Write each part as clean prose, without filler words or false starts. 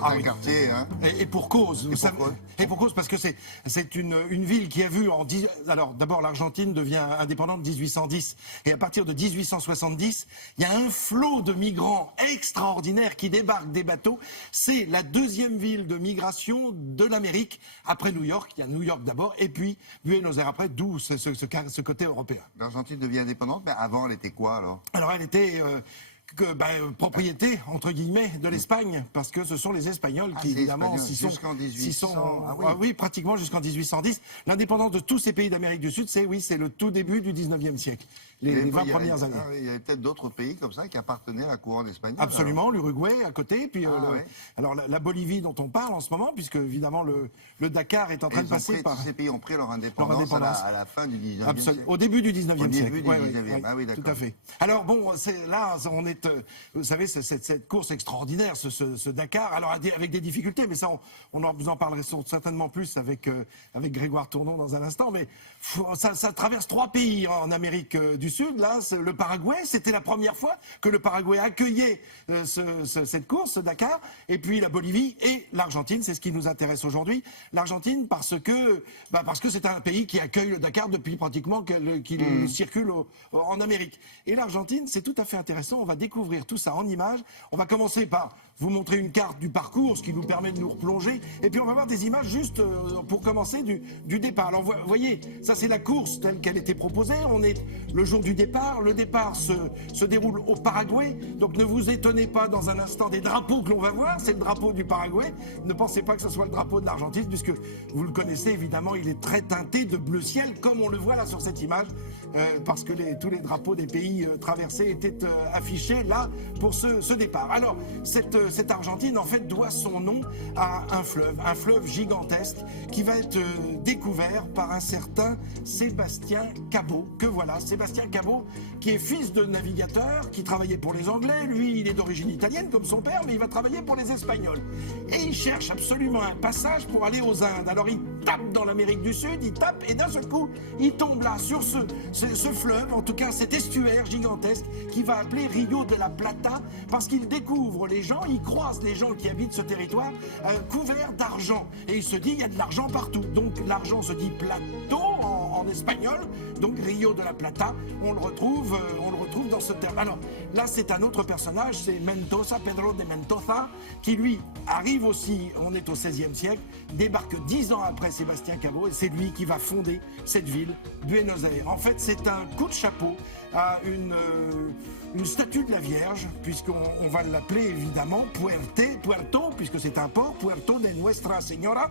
certains quartiers. Hein. Et pour cause. Et pour cause, parce que c'est une ville qui a vu alors d'abord l'Argentine devient indépendante en 1810 et à partir de 1870, il y a un flot de migrants extraordinaires qui débarquent des bateaux. C'est la deuxième ville de migration de l'Amérique après New York. Il y a New York d'abord et puis Buenos Aires après, d'où ce côté européen. L'Argentine devient indépendante, mais avant elle était quoi alors? Alors elle était propriété, entre guillemets, de l'Espagne, parce que ce sont les Espagnols qui, évidemment, jusqu'en 1800, oui, pratiquement jusqu'en 1810. L'indépendance de tous ces pays d'Amérique du Sud, c'est le tout début du 19e siècle, les 20 premières années. Il y avait peut-être d'autres pays comme ça qui appartenaient à la couronne espagnole. Absolument, l'Uruguay à côté, puis alors la Bolivie dont on parle en ce moment, puisque évidemment le Dakar est en train de passer par... Tous ces pays ont pris leur indépendance à la fin du 19e siècle. Au début du 19e siècle. Au début du 19e, ah oui, d'accord. Tout à fait. Alors bon, là, on est... Vous savez, cette course extraordinaire, ce Dakar, alors avec des difficultés, mais ça, vous en parlerez certainement plus avec Grégoire Tournon dans un instant, mais ça traverse 3 pays en Amérique du Sud. Là, le Paraguay, c'était la première fois que le Paraguay accueillait cette course, ce Dakar, et puis la Bolivie et l'Argentine, c'est ce qui nous intéresse aujourd'hui. L'Argentine, parce que c'est un pays qui accueille le Dakar depuis pratiquement qu'il circule en Amérique. Et l'Argentine, c'est tout à fait intéressant, on va découvrir tout ça en images. On va commencer par vous montrer une carte du parcours, ce qui nous permet de nous replonger. Et puis on va voir des images juste pour commencer du départ. Alors vous voyez, ça c'est la course telle qu'elle était proposée. On est le jour du départ. Le départ se déroule au Paraguay. Donc ne vous étonnez pas dans un instant des drapeaux que l'on va voir. C'est le drapeau du Paraguay. Ne pensez pas que ce soit le drapeau de l'Argentine, puisque vous le connaissez évidemment, il est très teinté de bleu ciel, comme on le voit là sur cette image, parce que tous les drapeaux des pays traversés étaient affichés là pour ce départ. Alors, cette Argentine, en fait, doit son nom à un fleuve gigantesque qui va être découvert par un certain Sébastien Cabot, que voilà, Sébastien Cabot, qui est fils de navigateur, qui travaillait pour les Anglais. Lui, il est d'origine italienne, comme son père, mais il va travailler pour les Espagnols. Et il cherche absolument un passage pour aller aux Indes. Alors, il tape dans l'Amérique du Sud, il tape, et d'un seul coup, il tombe là, sur ce fleuve, en tout cas, cet estuaire gigantesque, qui va appeler Rio de la Plata, parce qu'il découvre les gens, il croise les gens qui habitent ce territoire couvert d'argent. Et il se dit, il y a de l'argent partout. Donc l'argent se dit plateau en espagnol, donc Rio de la Plata, on le retrouve dans ce terme. Alors là, c'est un autre personnage, c'est Mendoza, Pedro de Mendoza, qui lui arrive aussi, on est au XVIe siècle, débarque 10 ans après Sébastien Cabot, et c'est lui qui va fonder cette ville, Buenos Aires. En fait, c'est un coup de chapeau à une statue de la Vierge, puisqu'on va l'appeler évidemment Puerto, puisque c'est un port, Puerto de Nuestra Señora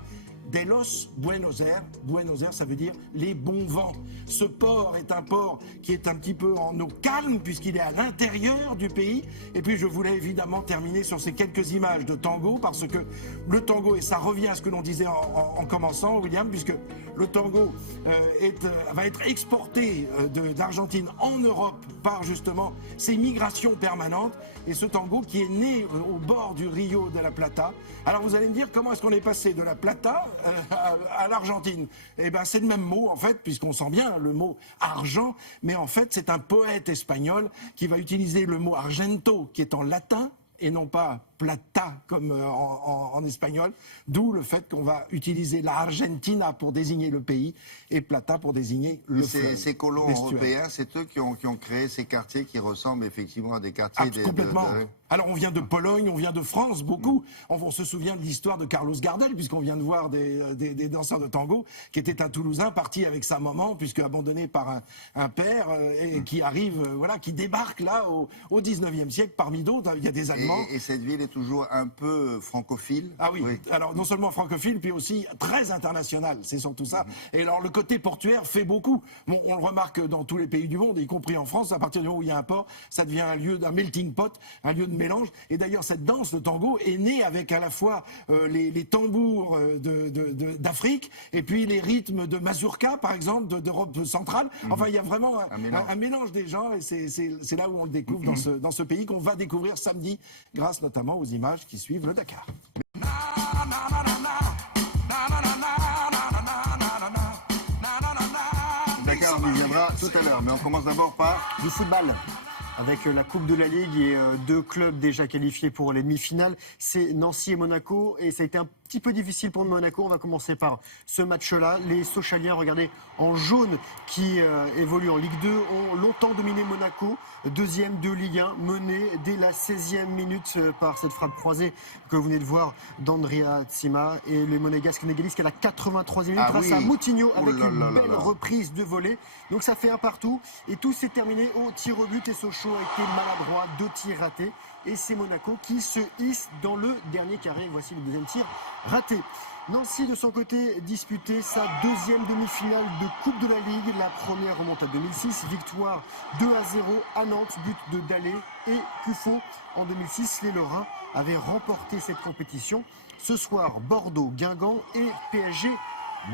de los Buenos Aires. Buenos Aires, ça veut dire les bons vents. Ce port est un port qui est un petit peu en eau calme, puisqu'il est à l'intérieur du pays. Et puis je voulais évidemment terminer sur ces quelques images de tango, parce que le tango, et ça revient à ce que l'on disait en commençant, William, puisque le tango va être exporté d'Argentine en Europe par justement ces migrations permanentes. Et ce tango qui est né au bord du Rio de la Plata. Alors vous allez me dire, comment est-ce qu'on est passé de la Plata à l'Argentine? Eh bien, c'est le même mot, en fait, puisqu'on sent bien le mot argent, mais en fait, c'est un poète espagnol qui va utiliser le mot argento, qui est en latin, et non pas plata comme en espagnol, d'où le fait qu'on va utiliser la Argentina pour désigner le pays et plata pour désigner le fleuve. Ces colons européens, c'est eux qui ont créé ces quartiers qui ressemblent effectivement à des quartiers... Complètement. Alors on vient de Pologne, on vient de France, beaucoup. On se souvient de l'histoire de Carlos Gardel, puisqu'on vient de voir des danseurs de tango, qui était un Toulousain parti avec sa maman, puisque abandonné par un père, et qui arrive, qui débarque là au 19e siècle, parmi d'autres. Il y a des Allemands. Et cette ville est toujours un peu francophile. Ah oui. Alors non seulement francophile, puis aussi très international, c'est surtout ça. Et alors le côté portuaire fait beaucoup. Bon, on le remarque dans tous les pays du monde, y compris en France, à partir du moment où il y a un port, ça devient un lieu d'un melting pot, un lieu de mélange. Et d'ailleurs cette danse, le tango, est née avec à la fois les tambours d'Afrique et puis les rythmes de mazurka, par exemple, d'Europe centrale. Enfin, il y a vraiment un mélange des genres, et c'est là où on le découvre dans ce pays qu'on va découvrir samedi, grâce notamment aux images qui suivent le Dakar. Dakar, on y viendra tout à l'heure, mais on commence d'abord par... Du football. avec la Coupe de la Ligue et 2 clubs déjà qualifiés pour les demi-finales. C'est Nancy et Monaco et ça a été un petit peu difficile pour Monaco. On va commencer par ce match-là. Les Sochaliens, regardez, en jaune, qui évoluent en Ligue 2, ont longtemps dominé Monaco, deuxième de Ligue 1, mené dès la 16e minute par cette frappe croisée que vous venez de voir d'Andrea Tsima. Et les Monégasques égalisent à la 83e minute grâce à Moutinho avec une belle reprise de volée. Donc ça fait un partout et tout s'est terminé au tir au but. Les Sochaux ont été maladroits, 2 tirs ratés. Et c'est Monaco qui se hisse dans le dernier carré. Voici le deuxième tir raté. Nancy, de son côté, disputait sa deuxième demi-finale de Coupe de la Ligue. La première remonte à 2006. Victoire 2-0 à Nantes, but de Dalé et Cuffon. En 2006, les Lorrains avaient remporté cette compétition. Ce soir, Bordeaux, Guingamp et PSG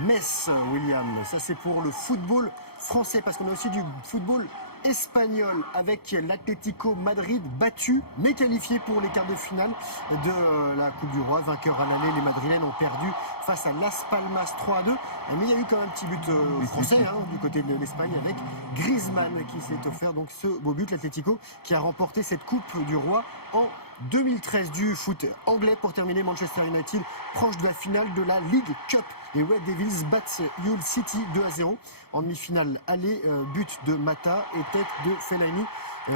Metz, William. Ça, c'est pour le football français, parce qu'on a aussi du football espagnol avec l'Atlético Madrid battu mais qualifié pour les quarts de finale de la Coupe du Roi. Vainqueur à l'aller, les Madrilènes ont perdu face à Las Palmas 3-2. Mais il y a eu quand même un petit but français du côté de l'Espagne avec Griezmann qui s'est offert donc ce beau but. L'Atlético qui a remporté cette Coupe du Roi en 2013. Du foot anglais pour terminer, Manchester United proche de la finale de la League Cup. Les Red Devils battent Hull City 2-0 en demi-finale aller, but de Mata et tête de Fellaini.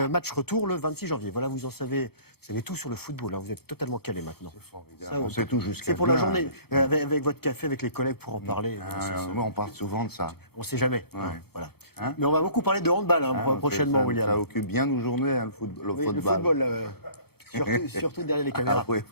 Match retour le 26 janvier. Voilà, vous savez tout sur le football. Vous êtes totalement calé maintenant. Ça, on sait tout jusqu'à c'est pour la journée, avec votre café, avec les collègues pour en parler. Moi, on parle souvent de ça. On ne sait jamais. Ouais. Voilà. Mais on va beaucoup parler de handball prochainement, William. Ça occupe bien nos journées, le football. Le football, surtout derrière les caméras. Oui.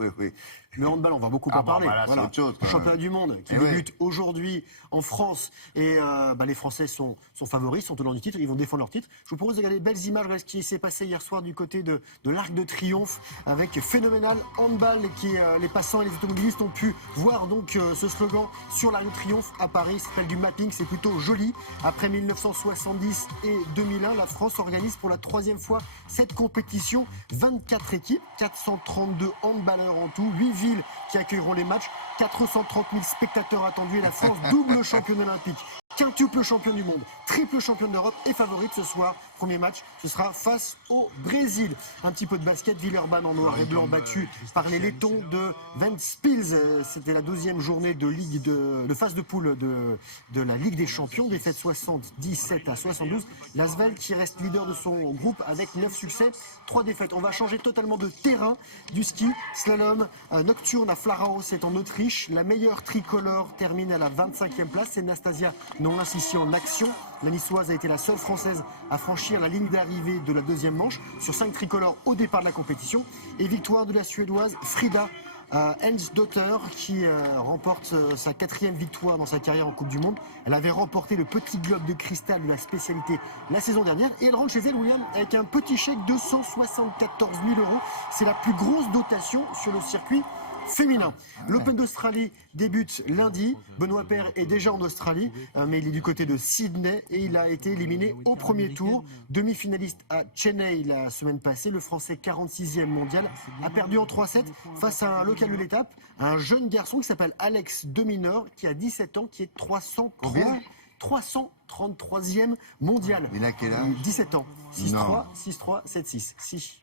Le handball, on va beaucoup en parler. Voilà. C'est autre chose, le championnat du monde qui débute aujourd'hui en France. Et les Français sont favoris, sont tenants du titre, ils vont défendre leur titre. Je vous propose de regarder de belles images. Regardez ce qui s'est passé hier soir du côté de l'Arc de Triomphe avec Phénoménal Handball qui les passants et les automobilistes ont pu voir donc ce slogan sur l'Arc de Triomphe à Paris. Ça s'appelle du mapping, c'est plutôt joli. Après 1970 et 2001, la France organise pour la 3e fois cette compétition. 24 équipes, 432 handballeurs en tout, 8 villes qui accueilleront les matchs, 430 000 spectateurs attendus et la France double championne olympique, quintuple champion du monde, triple championne d'Europe et favorite ce soir. Premier match, ce sera face au Brésil. Un petit peu de basket, Villeurbanne en noir et blanc battu par les Lettons de Ventspils. C'était la 12e journée de phase de poule de la Ligue des Champions. Défaite 77-72. L'Asvel qui reste leader de son groupe avec 9 succès, 3 défaites. On va changer totalement de terrain du ski. Slalom nocturne à Flaraos, c'est en Autriche. La meilleure tricolore termine à la 25e place. C'est Nastasia Nolins ici en action. La niçoise a été la seule française à franchir la ligne d'arrivée de la 2e manche sur 5 tricolores au départ de la compétition. Et victoire de la suédoise Frida Hensdotter qui remporte sa 4e victoire dans sa carrière en Coupe du Monde. Elle avait remporté le petit globe de cristal de la spécialité la saison dernière et elle rentre chez elle, William, avec un petit chèque de 174 000 €. C'est la plus grosse dotation sur le circuit féminin. L'Open d'Australie débute lundi. Benoît Paire est déjà en Australie, mais il est du côté de Sydney et il a été éliminé au premier tour. Demi-finaliste à Chennai la semaine passée, le Français 46e mondial a perdu en 3-7 face à un local de l'étape, un jeune garçon qui s'appelle Alex Deminor, qui a 17 ans, qui est 333e mondial. Il a quel âge? 17 ans. 6-3, 6-3, 7-6. 6.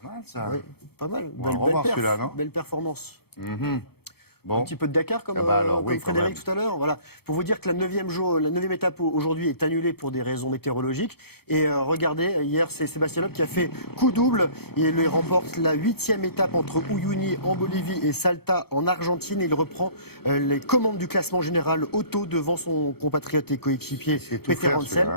Pas mal, ça. Oui, pas mal. On va le revoir celui-là, non? Belle performance. Bon. Un petit peu de Dakar comme, alors, comme Frédéric tout à l'heure. Voilà. Pour vous dire que la 9e étape aujourd'hui est annulée pour des raisons météorologiques. Et regardez, hier c'est Sébastien Loeb qui a fait coup double. Et il remporte la 8e étape entre Uyuni en Bolivie et Salta en Argentine. Et il reprend les commandes du classement général auto devant son compatriote et coéquipier Peter Hansel.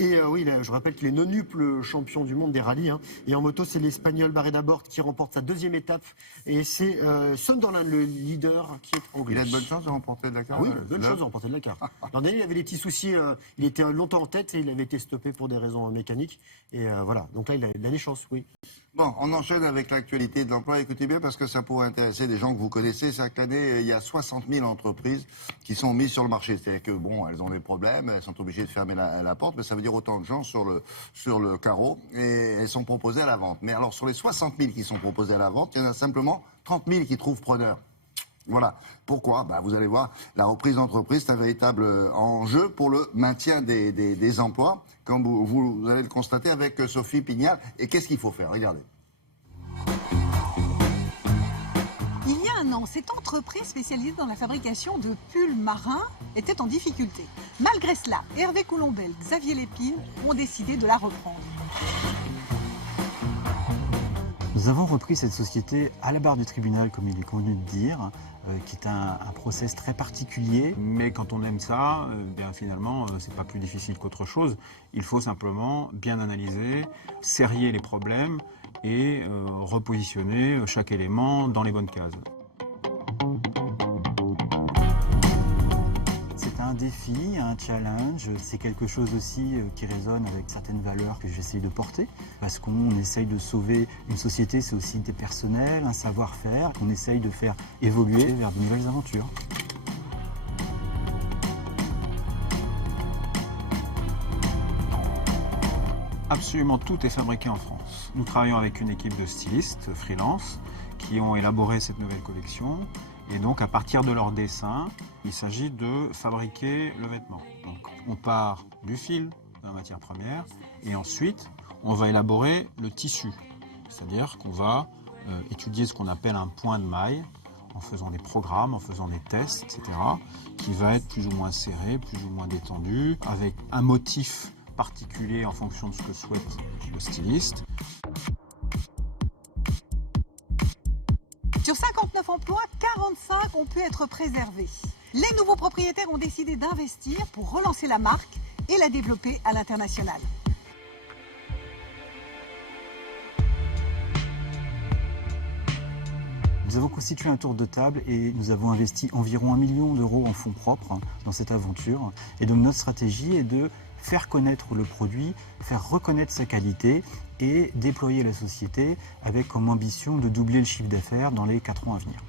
Et je rappelle qu'il est nonuple champion du monde des rallyes. Et en moto, c'est l'Espagnol Barreda Bort qui remporte sa 2e étape. Et c'est Sunderland, le leader, qui est anglais. Il a de bonnes chances de remporter le Dakar? Oui, bonne chance de remporter le Dakar. L'an dernier, il avait des petits soucis. Il était longtemps en tête et il avait été stoppé pour des raisons mécaniques. Et voilà, donc là, il a des chances, oui. Bon, on enchaîne avec l'actualité de l'emploi. Écoutez bien parce que ça pourrait intéresser des gens que vous connaissez. Chaque année, il y a 60 000 entreprises qui sont mises sur le marché. C'est-à-dire que, bon, elles ont des problèmes, elles sont obligées de fermer la porte, mais ça veut dire autant de gens sur le carreau et elles sont proposées à la vente. Mais alors, sur les 60 000 qui sont proposées à la vente, il y en a simplement 30 000 qui trouvent preneur. Voilà. Pourquoi? Vous allez voir, la reprise d'entreprise, c'est un véritable enjeu pour le maintien des emplois, comme vous allez le constater avec Sophie Pignal. Et qu'est-ce qu'il faut faire? Regardez. Il y a un an, cette entreprise spécialisée dans la fabrication de pulls marins était en difficulté. Malgré cela, Hervé Coulombel, Xavier Lépine ont décidé de la reprendre. Nous avons repris cette société à la barre du tribunal, comme il est convenu de dire, qui est un process très particulier. Mais quand on aime ça, finalement, c'est pas plus difficile qu'autre chose. Il faut simplement bien analyser, serrer les problèmes et repositionner chaque élément dans les bonnes cases. C'est un défi, un challenge, c'est quelque chose aussi qui résonne avec certaines valeurs que j'essaye de porter, parce qu'on essaye de sauver une société, c'est aussi des personnels, un savoir-faire, qu'on essaye de faire évoluer vers de nouvelles aventures. Absolument tout est fabriqué en France. Nous travaillons avec une équipe de stylistes freelance qui ont élaboré cette nouvelle collection. Et donc, à partir de leurs dessins, il s'agit de fabriquer le vêtement. Donc, on part du fil, de la matière première, et ensuite, on va élaborer le tissu. C'est-à-dire qu'on va étudier ce qu'on appelle un point de maille, en faisant des programmes, en faisant des tests, etc., qui va être plus ou moins serré, plus ou moins détendu, avec un motif particulier en fonction de ce que souhaite le styliste. Sur 59 emplois, 45 ont pu être préservés. Les nouveaux propriétaires ont décidé d'investir pour relancer la marque et la développer à l'international. Nous avons constitué un tour de table et nous avons investi environ 1 million d'euros en fonds propres dans cette aventure. Et donc notre stratégie est de faire connaître le produit, faire reconnaître sa qualité et déployer la société avec comme ambition de doubler le chiffre d'affaires dans les 4 ans à venir.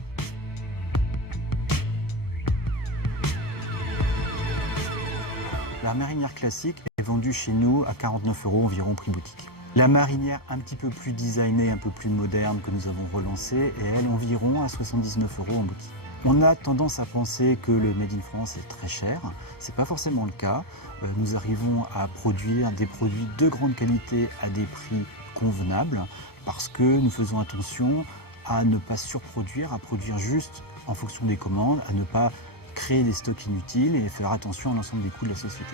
La marinière classique est vendue chez nous à 49 € environ prix boutique. La marinière un petit peu plus designée, un peu plus moderne que nous avons relancée est elle environ à 79 € en boutique. On a tendance à penser que le Made in France est très cher. Ce n'est pas forcément le cas. Nous arrivons à produire des produits de grande qualité à des prix convenables parce que nous faisons attention à ne pas surproduire, à produire juste en fonction des commandes, à ne pas créer des stocks inutiles et faire attention à l'ensemble des coûts de la société.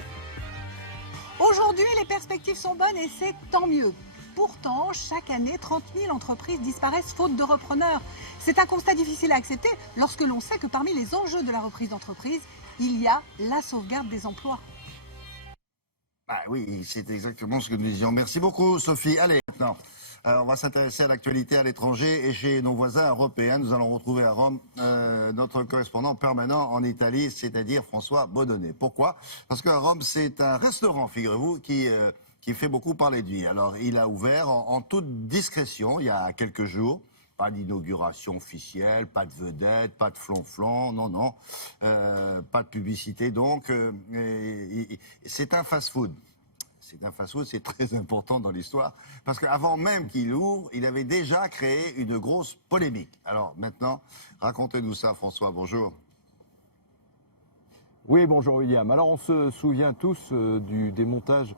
Aujourd'hui, les perspectives sont bonnes et c'est tant mieux. Pourtant, chaque année, 30 000 entreprises disparaissent faute de repreneurs. C'est un constat difficile à accepter lorsque l'on sait que parmi les enjeux de la reprise d'entreprise, il y a la sauvegarde des emplois. Oui, c'est exactement ce que nous disions. Merci beaucoup, Sophie. Allez, maintenant, on va s'intéresser à l'actualité à l'étranger et chez nos voisins européens. Nous allons retrouver à Rome notre correspondant permanent en Italie, c'est-à-dire François Baudonnet. Pourquoi? Parce qu'à Rome, c'est un restaurant, figurez-vous, qui fait beaucoup parler de lui. Alors, il a ouvert en toute discrétion il y a quelques jours. Pas d'inauguration officielle, pas de vedette, pas de flonflon, non, pas de publicité. Donc, c'est un fast-food. C'est un fast-food, c'est très important dans l'histoire, parce qu'avant même qu'il ouvre, il avait déjà créé une grosse polémique. Alors maintenant, racontez-nous ça, François, bonjour. Oui, bonjour William. Alors on se souvient tous du démontage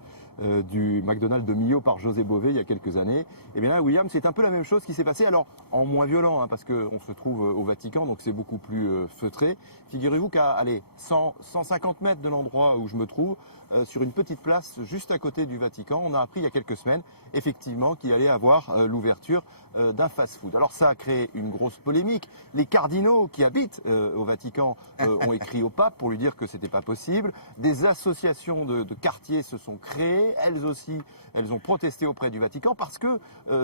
du McDonald's de Millau par José Bové il y a quelques années. Et bien là, William, c'est un peu la même chose qui s'est passée, alors en moins violent, parce qu'on se trouve au Vatican, donc c'est beaucoup plus feutré. Figurez-vous qu'à 150 mètres de l'endroit où je me trouve, sur une petite place juste à côté du Vatican, on a appris il y a quelques semaines, effectivement, qu'il allait avoir l'ouverture d'un fast-food. Alors ça a créé une grosse polémique. Les cardinaux qui habitent au Vatican ont écrit au pape pour lui dire que c'était pas possible. Des associations de quartiers se sont créées. Elles aussi, elles ont protesté auprès du Vatican parce que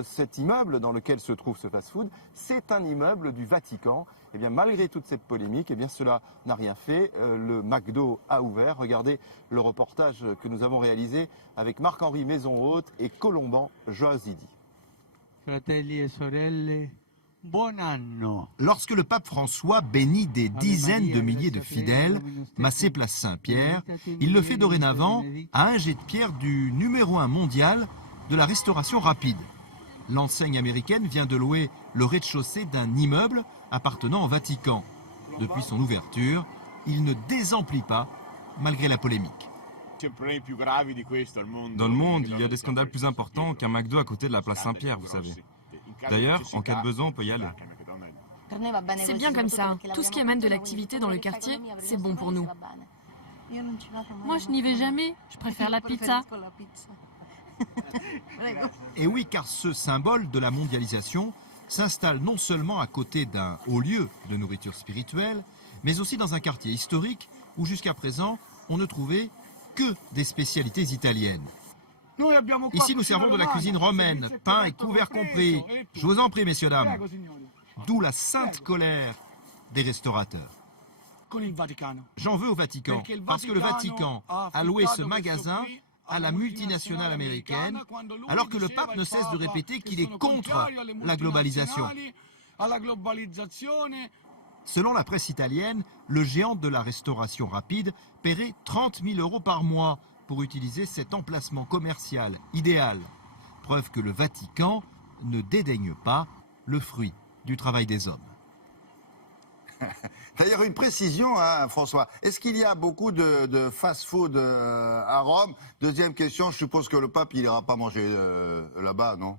cet immeuble dans lequel se trouve ce fast-food, c'est un immeuble du Vatican. Et bien malgré toute cette polémique, et bien cela n'a rien fait. Le McDo a ouvert. Regardez le reportage que nous avons réalisé avec Marc-Henri Maison-Haute et Colomban Joasidi. Fratelli e sorelle, buon anno. Lorsque le pape François bénit des dizaines de milliers de fidèles massés place Saint-Pierre, il le fait dorénavant à un jet de pierre du numéro 1 mondial de la restauration rapide. L'enseigne américaine vient de louer le rez-de-chaussée d'un immeuble appartenant au Vatican. Depuis son ouverture, il ne désemplit pas, malgré la polémique. Dans le monde, il y a des scandales plus importants qu'un McDo à côté de la place Saint-Pierre, vous savez. D'ailleurs, en cas de besoin, on peut y aller. C'est bien comme ça. Tout ce qui amène de l'activité dans le quartier, c'est bon pour nous. Moi, je n'y vais jamais. Je préfère la pizza. Et oui, car ce symbole de la mondialisation s'installe non seulement à côté d'un haut lieu de nourriture spirituelle, mais aussi dans un quartier historique où jusqu'à présent, on ne trouvait que des spécialités italiennes. Ici, nous servons de la cuisine romaine, pain et couverts compris. Je vous en prie, messieurs, dames. D'où la sainte colère des restaurateurs. J'en veux au Vatican, parce que le Vatican a loué ce magasin à la multinationale américaine, alors que le pape ne cesse de répéter qu'il est contre la globalisation. Selon la presse italienne, le géant de la restauration rapide paierait 30 000 € par mois pour utiliser cet emplacement commercial idéal. Preuve que le Vatican ne dédaigne pas le fruit du travail des hommes. D'ailleurs, une précision, hein, François. Est-ce qu'il y a beaucoup de fast-food à Rome? Deuxième question, je suppose que le pape, il n'ira pas manger là-bas, non?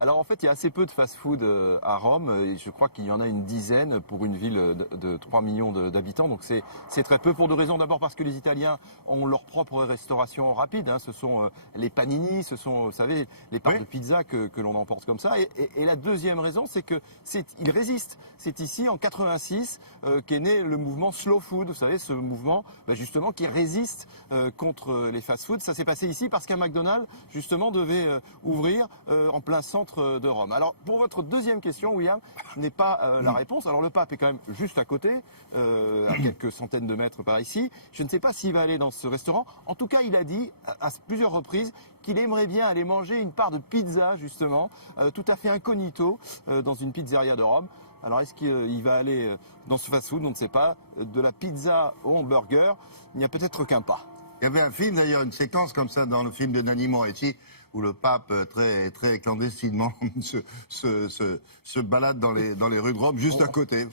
Alors en fait, il y a assez peu de fast-food à Rome. Et je crois qu'il y en a une dizaine pour une ville de 3 millions d'habitants. Donc c'est très peu pour deux raisons. D'abord parce que les Italiens ont leur propre restauration rapide. Hein. Ce sont les panini, ce sont, vous savez, les parts de pizza que l'on emporte comme ça. Et la deuxième raison, c'est qu'ils résistent. C'est ici, en 86, qu'est né le mouvement Slow Food. Vous savez, ce mouvement, justement, qui résiste contre les fast-foods. Ça s'est passé ici parce qu'un McDonald's, justement, devait ouvrir en plein centre de Rome. Alors, pour votre deuxième question, William, je n'ai pas la réponse. Alors, le pape est quand même juste à côté, à quelques centaines de mètres par ici. Je ne sais pas s'il va aller dans ce restaurant. En tout cas, il a dit à plusieurs reprises qu'il aimerait bien aller manger une part de pizza, justement, tout à fait incognito, dans une pizzeria de Rome. Alors, est-ce qu'il va aller dans ce fast-food? On ne sait pas. De la pizza au hamburger, il n'y a peut-être qu'un pas. Il y avait un film, d'ailleurs, une séquence comme ça dans le film de Nanni Moretti, où le pape, très clandestinement, se balade dans les rues de Rome, juste à côté.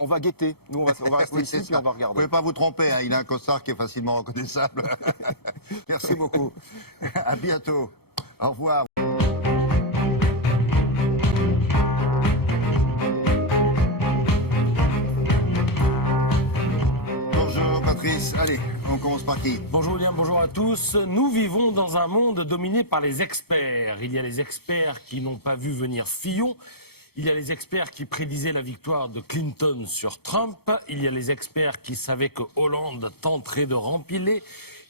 On va guetter. Nous, on va rester Oui, ici, puis ça. on va Vous regarder. pouvez pas vous tromper, hein, il a un costard qui est facilement reconnaissable. Merci beaucoup. À bientôt. Au revoir. Bonjour Patrice, allez, on commence par qui? Bonjour William, bonjour à tous. Nous vivons dans un monde dominé par les experts. Il y a les experts qui n'ont pas vu venir Fillon. Il y a les experts qui prédisaient la victoire de Clinton sur Trump. Il y a les experts qui savaient que Hollande tenterait de rempiler.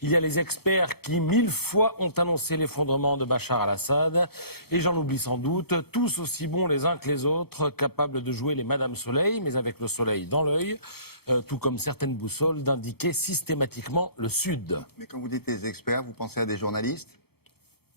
Il y a les experts qui 1000 fois ont annoncé l'effondrement de Bachar al-Assad. Et j'en oublie sans doute, tous aussi bons les uns que les autres, capables de jouer les Madame Soleil, mais avec le soleil dans l'œil. Tout comme certaines boussoles d'indiquer systématiquement le Sud. Mais quand vous dites les experts, vous pensez à des journalistes?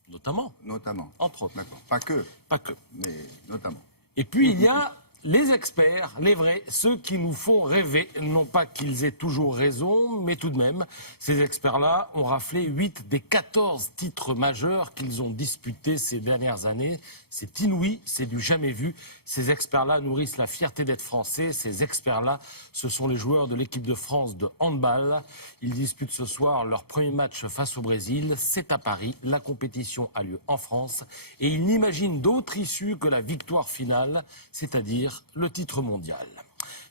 Notamment. Notamment. Entre autres. D'accord. Pas que. Pas que. Mais notamment. Et puis il y a les experts, les vrais, ceux qui nous font rêver, non pas qu'ils aient toujours raison, mais tout de même, ces experts-là ont raflé 8 des 14 titres majeurs qu'ils ont disputés ces dernières années. C'est inouï, c'est du jamais vu. Ces experts-là nourrissent la fierté d'être français. Ces experts-là, ce sont les joueurs de l'équipe de France de handball. Ils disputent ce soir leur premier match face au Brésil. C'est à Paris. La compétition a lieu en France. Et ils n'imaginent d'autre issue que la victoire finale, c'est-à-dire le titre mondial.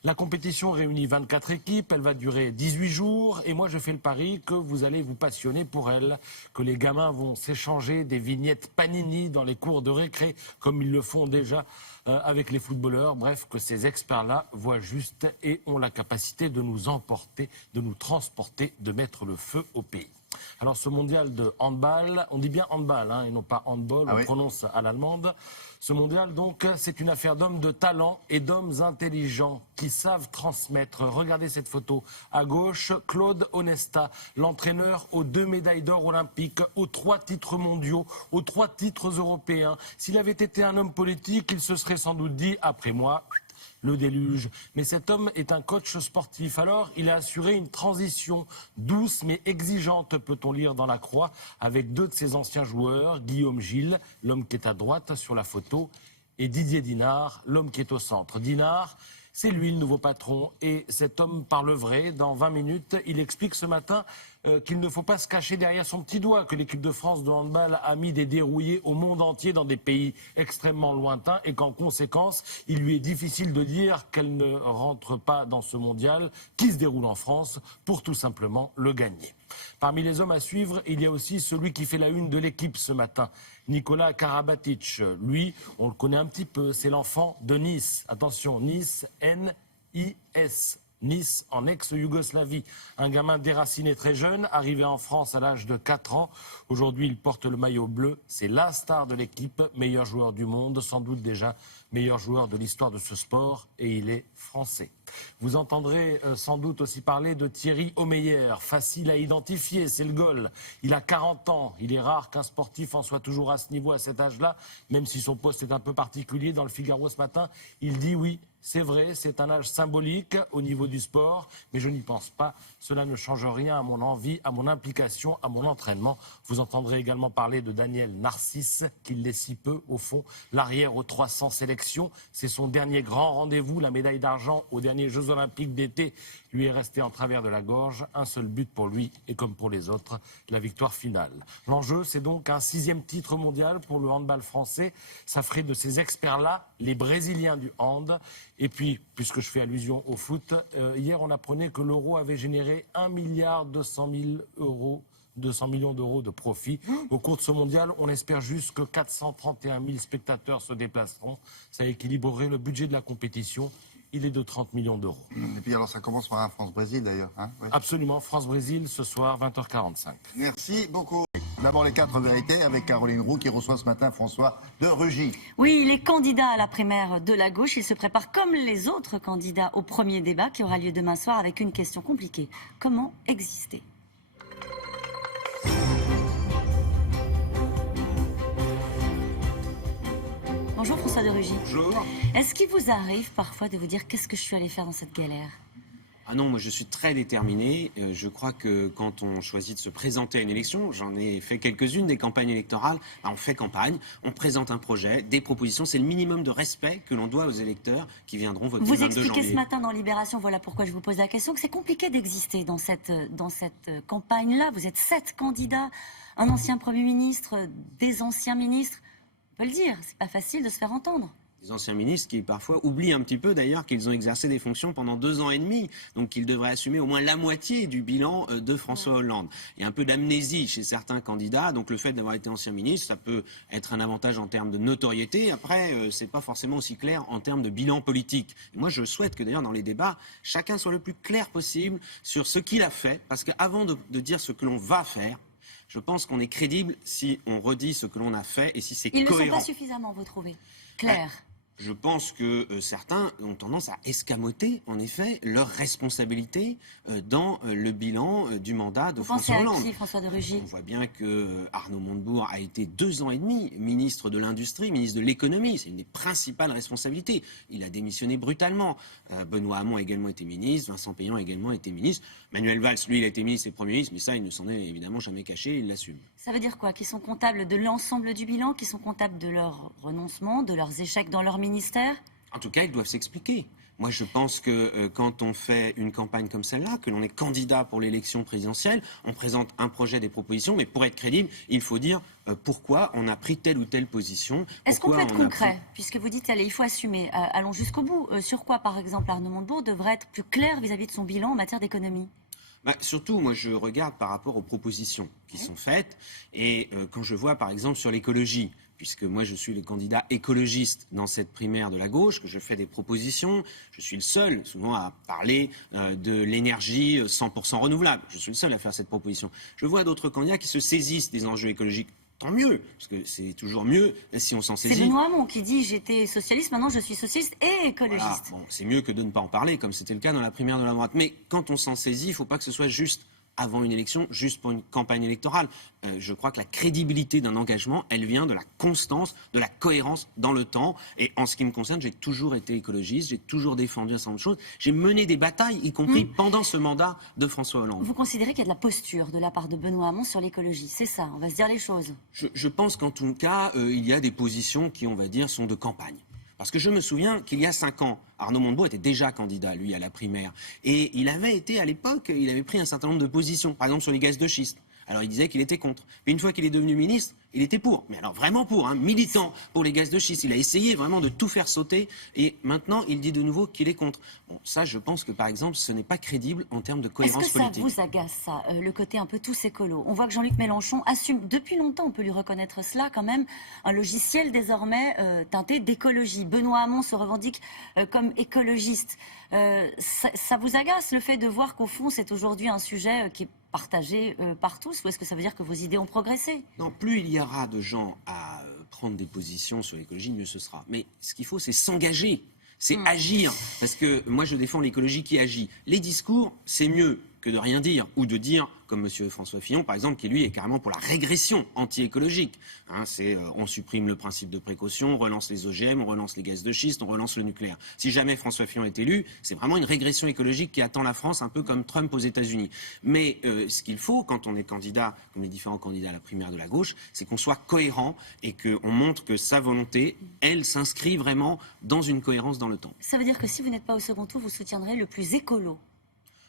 La compétition réunit 24 équipes, elle va durer 18 jours et moi je fais le pari que vous allez vous passionner pour elle, que les gamins vont s'échanger des vignettes Panini dans les cours de récré comme ils le font déjà avec les footballeurs. Bref, que ces experts-là voient juste et ont la capacité de nous emporter, de nous transporter, de mettre le feu au pays. Alors ce mondial de handball, on dit bien handball hein, et non pas handball, on prononce à l'allemande. Ce mondial, donc, c'est une affaire d'hommes de talent et d'hommes intelligents qui savent transmettre. Regardez cette photo. À gauche, Claude Onesta, l'entraîneur aux 2 médailles d'or olympiques, aux 3 titres mondiaux, aux 3 titres européens. S'il avait été un homme politique, il se serait sans doute dit, après moi, le déluge. Mais cet homme est un coach sportif. Alors, il a assuré une transition douce mais exigeante, peut-on lire dans la Croix, avec 2 de ses anciens joueurs, Guillaume Gilles, l'homme qui est à droite sur la photo, et Didier Dinard, l'homme qui est au centre. Dinard, c'est lui le nouveau patron et cet homme parle vrai. Dans 20 minutes, il explique ce matin qu'il ne faut pas se cacher derrière son petit doigt, que l'équipe de France de handball a mis des dérouillés au monde entier dans des pays extrêmement lointains et qu'en conséquence, il lui est difficile de dire qu'elle ne rentre pas dans ce mondial qui se déroule en France pour tout simplement le gagner. Parmi les hommes à suivre, il y a aussi celui qui fait la une de l'équipe ce matin, Nicolas Karabatic. Lui, on le connaît un petit peu, c'est l'enfant de Nice. Attention, Nice, N-I-S. Nice, en ex-Yougoslavie. Un gamin déraciné très jeune, arrivé en France à l'âge de 4 ans. Aujourd'hui, il porte le maillot bleu. C'est la star de l'équipe, meilleur joueur du monde, sans doute déjà meilleur joueur de l'histoire de ce sport, et il est français. Vous entendrez sans doute aussi parler de Thierry Omeyer, facile à identifier, c'est le goal. Il a 40 ans, il est rare qu'un sportif en soit toujours à ce niveau, à cet âge-là, même si son poste est un peu particulier. Dans le Figaro ce matin, il dit oui, c'est vrai, c'est un âge symbolique au niveau du sport, mais je n'y pense pas. Cela ne change rien à mon envie, à mon implication, à mon entraînement. Vous entendrez également parler de Daniel Narcisse, qui l'est si peu, au fond. L'arrière aux 300 sélections, c'est son dernier grand rendez-vous. La médaille d'argent aux derniers Jeux Olympiques d'été lui est restée en travers de la gorge. Un seul but pour lui, et comme pour les autres, la victoire finale. L'enjeu, c'est donc un 6e titre mondial pour le handball français. Ça ferait de ces experts-là les Brésiliens du hand. Et puis, puisque je fais allusion au foot, hier on apprenait que l'Euro avait généré 1,2 milliard d'euros de profit. Au cours de ce mondial, on espère juste que 431 000 spectateurs se déplaceront. Ça équilibrerait le budget de la compétition. Il est de 30 millions d'euros. Et puis alors ça commence par un France-Brésil d'ailleurs. Hein, oui. Absolument, France-Brésil ce soir, 20h45. Merci beaucoup. D'abord les 4 vérités avec Caroline Roux qui reçoit ce matin François de Rugy. Oui, il est candidat à la primaire de la gauche. Il se prépare comme les autres candidats au premier débat qui aura lieu demain soir avec une question compliquée. Comment exister ? Bonjour François de Rugy. Bonjour. Est-ce qu'il vous arrive parfois de vous dire qu'est-ce que je suis allé faire dans cette galère ? Ah non, moi je suis très déterminé. Je crois que quand on choisit de se présenter à une élection, j'en ai fait quelques-unes des campagnes électorales, on fait campagne, on présente un projet, des propositions, c'est le minimum de respect que l'on doit aux électeurs qui viendront voter le 22 janvier. Vous expliquez ce matin dans Libération, voilà pourquoi je vous pose la question, que c'est compliqué d'exister dans cette campagne-là. Vous êtes 7 candidats, un ancien Premier ministre, des anciens ministres. On peut le dire, c'est pas facile de se faire entendre. Des anciens ministres qui parfois oublient un petit peu d'ailleurs qu'ils ont exercé des fonctions pendant 2 ans et demi, donc qu'ils devraient assumer au moins la moitié du bilan de François Hollande. Il y a un peu d'amnésie chez certains candidats, donc le fait d'avoir été ancien ministre, ça peut être un avantage en termes de notoriété. Après, c'est pas forcément aussi clair en termes de bilan politique. Et moi, je souhaite que d'ailleurs dans les débats, chacun soit le plus clair possible sur ce qu'il a fait, parce qu'avant de dire ce que l'on va faire, je pense qu'on est crédible si on redit ce que l'on a fait et si c'est cohérent. Ils ne sont pas suffisamment, vous trouvez, clairs. Je pense que certains ont tendance à escamoter, en effet, leur responsabilité dans le bilan du mandat de François Hollande. Vous pensez à qui, François de Rugy ? On voit bien que Arnaud Montebourg a été 2 ans et demi ministre de l'Industrie, ministre de l'Économie. C'est une des principales responsabilités. Il a démissionné brutalement. Benoît Hamon a également été ministre, Vincent Payan a également été ministre. Manuel Valls, lui, il a été ministre et Premier ministre, mais ça, il ne s'en est évidemment jamais caché, il l'assume. Ça veut dire quoi ? Qu'ils sont comptables de l'ensemble du bilan, qu'ils sont comptables de leurs renoncements, de leurs échecs dans leur ministère ? En tout cas, ils doivent s'expliquer. Moi, je pense que quand on fait une campagne comme celle-là, que l'on est candidat pour l'élection présidentielle, on présente un projet, des propositions, mais pour être crédible, il faut dire pourquoi on a pris telle ou telle position. Est-ce qu'on peut être concret ? Puisque vous dites, allez, il faut assumer, allons jusqu'au bout. Sur quoi, par exemple, Arnaud Montebourg devrait être plus clair vis-à-vis de son bilan en matière d'économie ? Surtout, moi, je regarde par rapport aux propositions qui sont faites. Et quand je vois, par exemple, sur l'écologie, puisque moi, je suis le candidat écologiste dans cette primaire de la gauche, que je fais des propositions, je suis le seul, souvent, à parler de l'énergie 100% renouvelable. Je suis le seul à faire cette proposition. Je vois d'autres candidats qui se saisissent des enjeux écologiques. Tant mieux, parce que c'est toujours mieux si on s'en saisit. C'est Benoît Hamon qui dit « j'étais socialiste, maintenant je suis socialiste et écologiste Voilà, bon, c'est mieux que de ne pas en parler, comme c'était le cas dans la primaire de la droite. Mais quand on s'en saisit, il ne faut pas que ce soit juste avant une élection, juste pour une campagne électorale. Je crois que la crédibilité d'un engagement, elle vient de la constance, de la cohérence dans le temps. Et en ce qui me concerne, j'ai toujours été écologiste, j'ai toujours défendu un certain nombre de choses. J'ai mené des batailles, y compris pendant ce mandat de François Hollande. Vous considérez qu'il y a de la posture de la part de Benoît Hamon sur l'écologie, c'est ça, on va se dire les choses. Je pense qu'en tout cas, il y a des positions qui, on va dire, sont de campagne. Parce que je me souviens qu'il y a 5 ans, Arnaud Montebourg était déjà candidat, lui, à la primaire. Et il avait été, à l'époque, il avait pris un certain nombre de positions, par exemple sur les gaz de schiste. Alors il disait qu'il était contre. Puis une fois qu'il est devenu ministre, il était pour. Mais alors vraiment pour, militant pour les gaz de schiste. Il a essayé vraiment de tout faire sauter. Et maintenant, il dit de nouveau qu'il est contre. Bon, ça, je pense que par exemple, ce n'est pas crédible en termes de cohérence politique. Est-ce que ça vous agace, ça, le côté un peu tous écolo? On voit que Jean-Luc Mélenchon assume, depuis longtemps, on peut lui reconnaître cela quand même, un logiciel désormais teinté d'écologie. Benoît Hamon se revendique comme écologiste. Ça vous agace le fait de voir qu'au fond, c'est aujourd'hui un sujet qui est partagé par tous, ou est-ce que ça veut dire que vos idées ont progressé? Non, plus il y aura de gens à prendre des positions sur l'écologie, mieux ce sera. Mais ce qu'il faut, c'est s'engager, c'est agir. Parce que moi, je défends l'écologie qui agit. Les discours, c'est mieux que de rien dire, ou de dire, comme M. François Fillon, par exemple, qui lui est carrément pour la régression anti-écologique. On supprime le principe de précaution, on relance les OGM, on relance les gaz de schiste, on relance le nucléaire. Si jamais François Fillon est élu, c'est vraiment une régression écologique qui attend la France, un peu comme Trump aux États-Unis. Mais ce qu'il faut, quand on est candidat, comme les différents candidats à la primaire de la gauche, c'est qu'on soit cohérent et qu'on montre que sa volonté, elle, s'inscrit vraiment dans une cohérence dans le temps. Ça veut dire que si vous n'êtes pas au second tour, vous soutiendrez le plus écolo?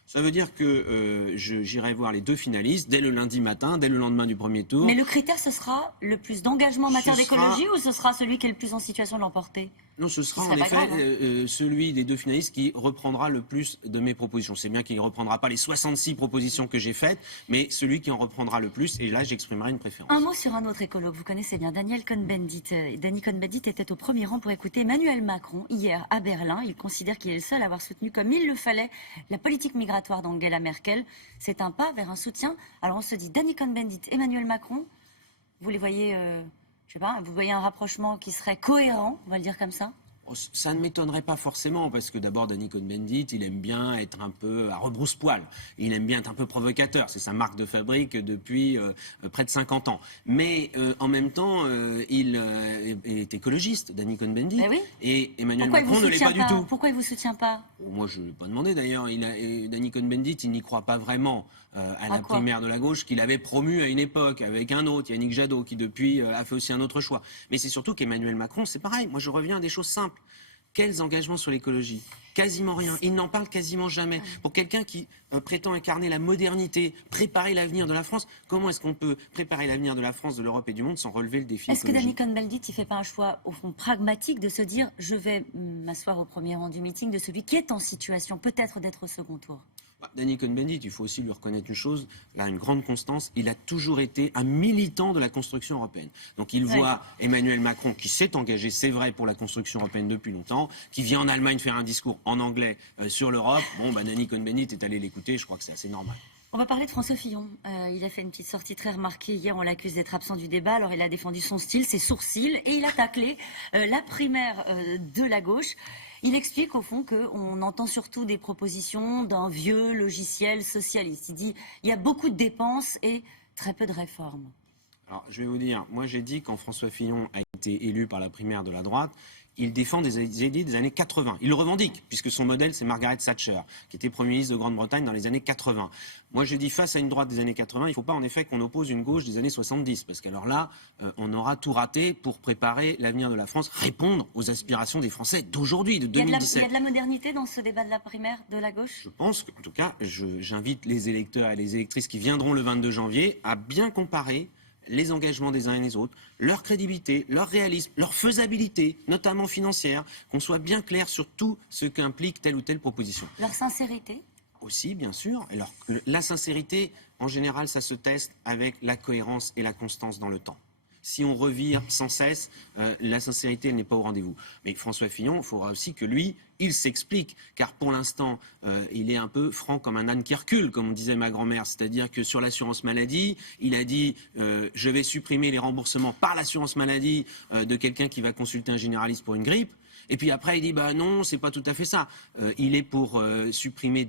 Ça veut dire que j'irai voir les 2 finalistes dès le lundi matin, dès le lendemain du premier tour. Mais le critère, ce sera le plus d'engagement en matière d'écologie ou ce sera celui qui est le plus en situation de l'emporter? Non, ce sera en effet celui des 2 finalistes qui reprendra le plus de mes propositions. C'est bien qu'il ne reprendra pas les 66 propositions que j'ai faites, mais celui qui en reprendra le plus, et là j'exprimerai une préférence. Un mot sur un autre écolo que vous connaissez bien, Daniel Cohn-Bendit. Danny Cohn-Bendit était au premier rang pour écouter Emmanuel Macron hier à Berlin. Il considère qu'il est le seul à avoir soutenu comme il le fallait la politique migratoire d'Angela Merkel. C'est un pas vers un soutien. Alors on se dit, Danny Cohn-Bendit, Emmanuel Macron, vous les voyez... je sais pas, vous voyez un rapprochement qui serait cohérent, on va le dire comme ça? Ça ne m'étonnerait pas forcément, parce que d'abord, Danny Cohn-Bendit, il aime bien être un peu à rebrousse-poil. Il aime bien être un peu provocateur. C'est sa marque de fabrique depuis près de 50 ans. Mais en même temps, il est écologiste, Danny Cohn-Bendit. Oui. Et Emmanuel Macron ne l'est pas du tout. Pourquoi il ne vous soutient pas? Moi, je ne l'ai pas demandé d'ailleurs. Danny Cohn-Bendit, il n'y croit pas vraiment à la primaire de la gauche qu'il avait promue à une époque avec un autre, Yannick Jadot, qui depuis a fait aussi un autre choix. Mais c'est surtout qu'Emmanuel Macron, c'est pareil. Moi, je reviens à des choses simples. Quels engagements sur l'écologie? Quasiment rien. Il n'en parle quasiment jamais. Pour quelqu'un qui prétend incarner la modernité, préparer l'avenir de la France, comment est-ce qu'on peut préparer l'avenir de la France, de l'Europe et du monde sans relever le défi écologique? Est-ce que Danny Cohn-Bendit, il ne fait pas un choix, au fond, pragmatique de se dire « je vais m'asseoir au premier rang du meeting de celui qui est en situation peut-être d'être au second tour » ? Danny Cohn-Bendit, il faut aussi lui reconnaître une chose, il a une grande constance, il a toujours été un militant de la construction européenne. Donc il voit Emmanuel Macron qui s'est engagé, c'est vrai, pour la construction européenne depuis longtemps, qui vient en Allemagne faire un discours en anglais sur l'Europe. Danny Cohn-Bendit est allé l'écouter, je crois que c'est assez normal. On va parler de François Fillon. Il a fait une petite sortie très remarquée hier, on l'accuse d'être absent du débat, alors il a défendu son style, ses sourcils, et il a taclé la primaire de la gauche. Il explique au fond qu'on entend surtout des propositions d'un vieux logiciel socialiste. Il dit il y a beaucoup de dépenses et très peu de réformes. Alors je vais vous dire, moi j'ai dit quand François Fillon a été élu par la primaire de la droite, il défend des idées des années 80. Il le revendique, puisque son modèle, c'est Margaret Thatcher, qui était Premier ministre de Grande-Bretagne dans les années 80. Moi, je dis, face à une droite des années 80, il ne faut pas en effet qu'on oppose une gauche des années 70, parce qu'alors là, on aura tout raté pour préparer l'avenir de la France, répondre aux aspirations des Français d'aujourd'hui, de 2017. Il y a de la modernité dans ce débat de la primaire de la gauche? Je pense qu'en tout cas, j'invite les électeurs et les électrices qui viendront le 22 janvier à bien comparer les engagements des uns et des autres, leur crédibilité, leur réalisme, leur faisabilité, notamment financière, qu'on soit bien clair sur tout ce qu'implique telle ou telle proposition. Leur sincérité? Aussi, bien sûr. Alors, la sincérité, en général, ça se teste avec la cohérence et la constance dans le temps. Si on revire sans cesse, la sincérité n'est pas au rendez-vous. Mais François Fillon, il faudra aussi que lui, il s'explique, car pour l'instant, il est un peu franc comme un âne qui recule, comme disait ma grand-mère. C'est-à-dire que sur l'assurance maladie, il a dit je vais supprimer les remboursements par l'assurance maladie de quelqu'un qui va consulter un généraliste pour une grippe. Et puis après, il dit, bah non, c'est pas tout à fait ça. Il est pour supprimer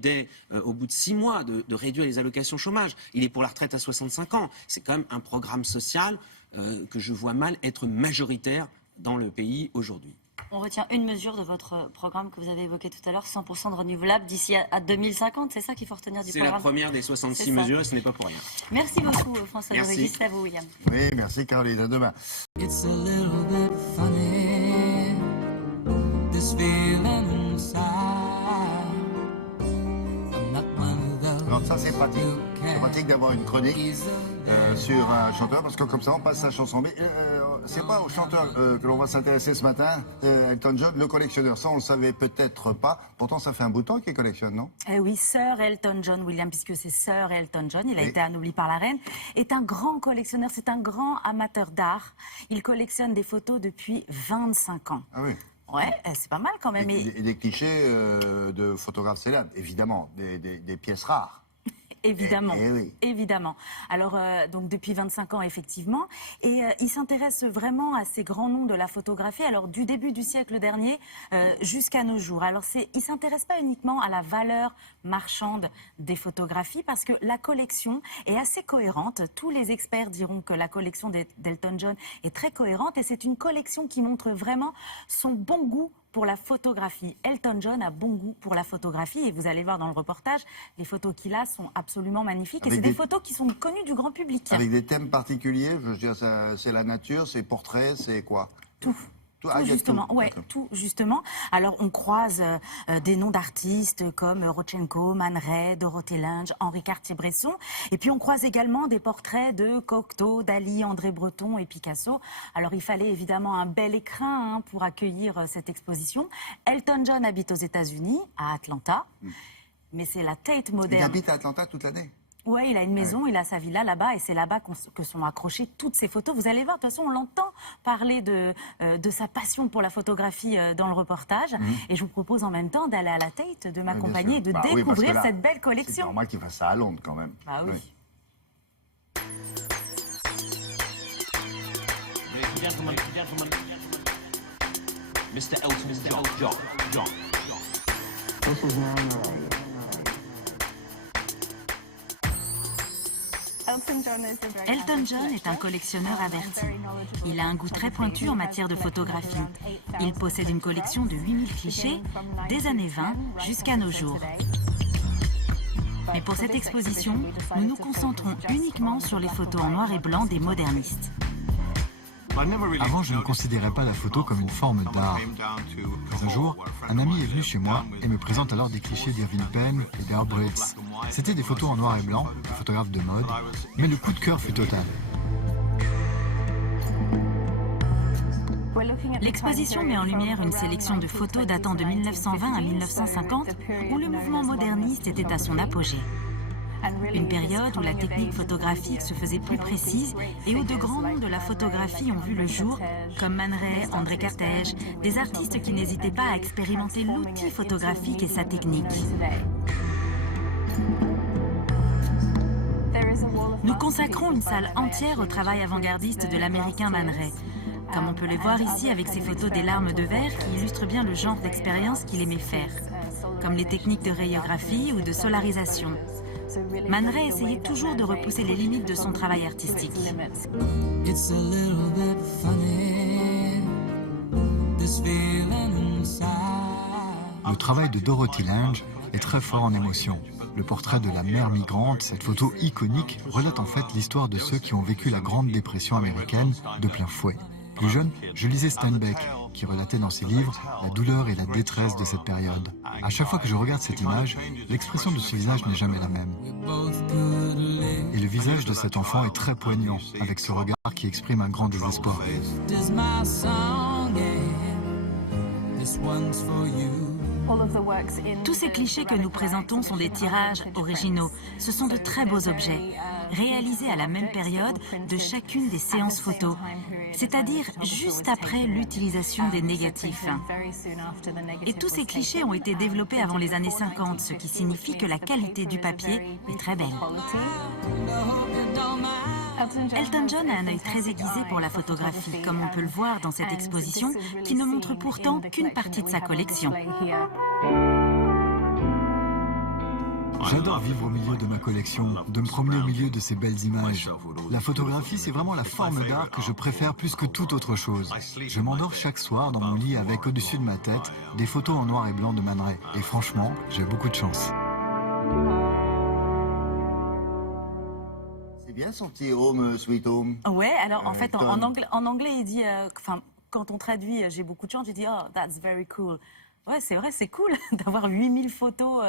au bout de 6 mois, de réduire les allocations chômage. Il est pour la retraite à 65 ans. C'est quand même un programme social que je vois mal être majoritaire dans le pays aujourd'hui. On retient une mesure de votre programme que vous avez évoqué tout à l'heure, 100% de renouvelables d'ici à 2050, c'est ça qu'il faut retenir du programme? C'est la première des 66 mesures et ce n'est pas pour rien. Merci beaucoup François Doré, à vous William. Oui, merci Caroline, à demain. It's a little bit funny, this feeling inside. I'm not one of those. Alors ça c'est pratique. C'est pratique d'avoir une chronique sur un chanteur parce que comme ça on passe sa chanson. Mais c'est pas au chanteur que l'on va s'intéresser ce matin, Elton John, le collectionneur. Ça on le savait peut-être pas. Pourtant ça fait un bout de temps qu'il collectionne, non? Eh oui, Sir Elton John, William, puisque c'est Sir Elton John, il a été anobli par la reine, est un grand collectionneur, c'est un grand amateur d'art. Il collectionne des photos depuis 25 ans. Ah oui. Ouais, c'est pas mal quand même. Et des clichés de photographes célèbres, évidemment, des pièces rares. Évidemment, oui. évidemment. Alors, donc depuis 25 ans, effectivement. Et il s'intéresse vraiment à ces grands noms de la photographie, alors du début du siècle dernier jusqu'à nos jours. Alors, il ne s'intéresse pas uniquement à la valeur marchande des photographies, parce que la collection est assez cohérente. Tous les experts diront que la collection d'Elton John est très cohérente, et c'est une collection qui montre vraiment son bon goût pour la photographie. Elton John a bon goût pour la photographie, et vous allez voir dans le reportage, les photos qu'il a sont absolument magnifiques. Avec et c'est des photos qui sont connues du grand public. Avec des thèmes particuliers, je veux dire, c'est la nature, c'est portrait, c'est quoi? Tout. Tout justement, ouais, tout justement. Alors on croise des noms d'artistes comme Rodchenko, Man Ray, Dorothée Lange, Henri Cartier-Bresson. Et puis on croise également des portraits de Cocteau, Dali, André Breton et Picasso. Alors il fallait évidemment un bel écrin pour accueillir cette exposition. Elton John habite aux États-Unis, à Atlanta. Mais c'est la Tate moderne. Il habite à Atlanta toute l'année? Oui, il a une maison, il a sa villa là-bas, et c'est là-bas que sont accrochées toutes ces photos. Vous allez voir, de toute façon, on l'entend parler de sa passion pour la photographie dans le reportage. Et je vous propose en même temps d'aller à la Tate, de m'accompagner et de découvrir cette belle collection. C'est normal qu'il fasse ça à Londres quand même. Bah oui. Mr. Elton John. Elton John est un collectionneur averti. Il a un goût très pointu en matière de photographie. Il possède une collection de 8000 clichés des années 20 jusqu'à nos jours. Mais pour cette exposition, nous nous concentrons uniquement sur les photos en noir et blanc des modernistes. Avant, je ne considérais pas la photo comme une forme d'art. Mais un jour, un ami est venu chez moi et me présente alors des clichés d'Irving Penn et d'Herb Ritts. C'était des photos en noir et blanc, des photographes de mode, mais le coup de cœur fut total. L'exposition met en lumière une sélection de photos datant de 1920 à 1950, où le mouvement moderniste était à son apogée. Une période où la technique photographique se faisait plus précise et où de grands noms de la photographie ont vu le jour, comme Man Ray, André Carthage, des artistes qui n'hésitaient pas à expérimenter l'outil photographique et sa technique. Nous consacrons une salle entière au travail avant-gardiste de l'américain Man Ray, comme on peut le voir ici avec ses photos des larmes de verre qui illustrent bien le genre d'expérience qu'il aimait faire, comme les techniques de rayographie ou de solarisation. Man Ray essayait toujours de repousser les limites de son travail artistique. Le travail de Dorothée Lange est très fort en émotion. Le portrait de la mère migrante, cette photo iconique, relate en fait l'histoire de ceux qui ont vécu la Grande Dépression américaine de plein fouet. Plus jeune, je lisais Steinbeck, qui relatait dans ses livres la douleur et la détresse de cette période. À chaque fois que je regarde cette image, l'expression de ce visage n'est jamais la même. Et le visage de cet enfant est très poignant, avec ce regard qui exprime un grand désespoir. Tous ces clichés que nous présentons sont des tirages originaux. Ce sont de très beaux objets, réalisés à la même période de chacune des séances photos, c'est-à-dire juste après l'utilisation des négatifs. Et tous ces clichés ont été développés avant les années 50, ce qui signifie que la qualité du papier est très belle. Elton John a un œil très aiguisé pour la photographie, comme on peut le voir dans cette exposition, qui ne montre pourtant qu'une partie de sa collection. J'adore vivre au milieu de ma collection, de me promener au milieu de ces belles images. La photographie, c'est vraiment la forme d'art que je préfère plus que toute autre chose. Je m'endors chaque soir dans mon lit avec au-dessus de ma tête des photos en noir et blanc de Man Ray. Et franchement, j'ai beaucoup de chance. C'est bien son petit home, sweet home. Ouais, alors en fait, Tom. en anglais, il dit, quand on traduit j'ai beaucoup de chance, il dit oh, that's very cool. Ouais, c'est vrai, c'est cool d'avoir 8000 photos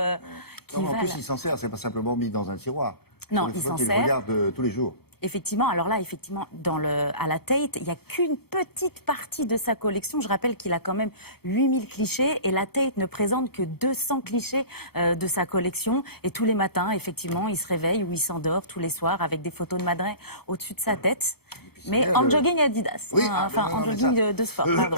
qui Non, en valent. plus, il s'en sert, c'est pas simplement mis dans un tiroir. Non, C'est des il photos s'en qu'il sert. regarde tous les jours. Effectivement, alors là, effectivement, à la Tate, il n'y a qu'une petite partie de sa collection. Je rappelle qu'il a quand même 8000 clichés et la Tate ne présente que 200 clichés de sa collection. Et tous les matins, effectivement, il se réveille ou il s'endort tous les soirs avec des photos de Man Ray au-dessus de sa tête. Mais en jogging Adidas, Oui, enfin en jogging de sport, pardon.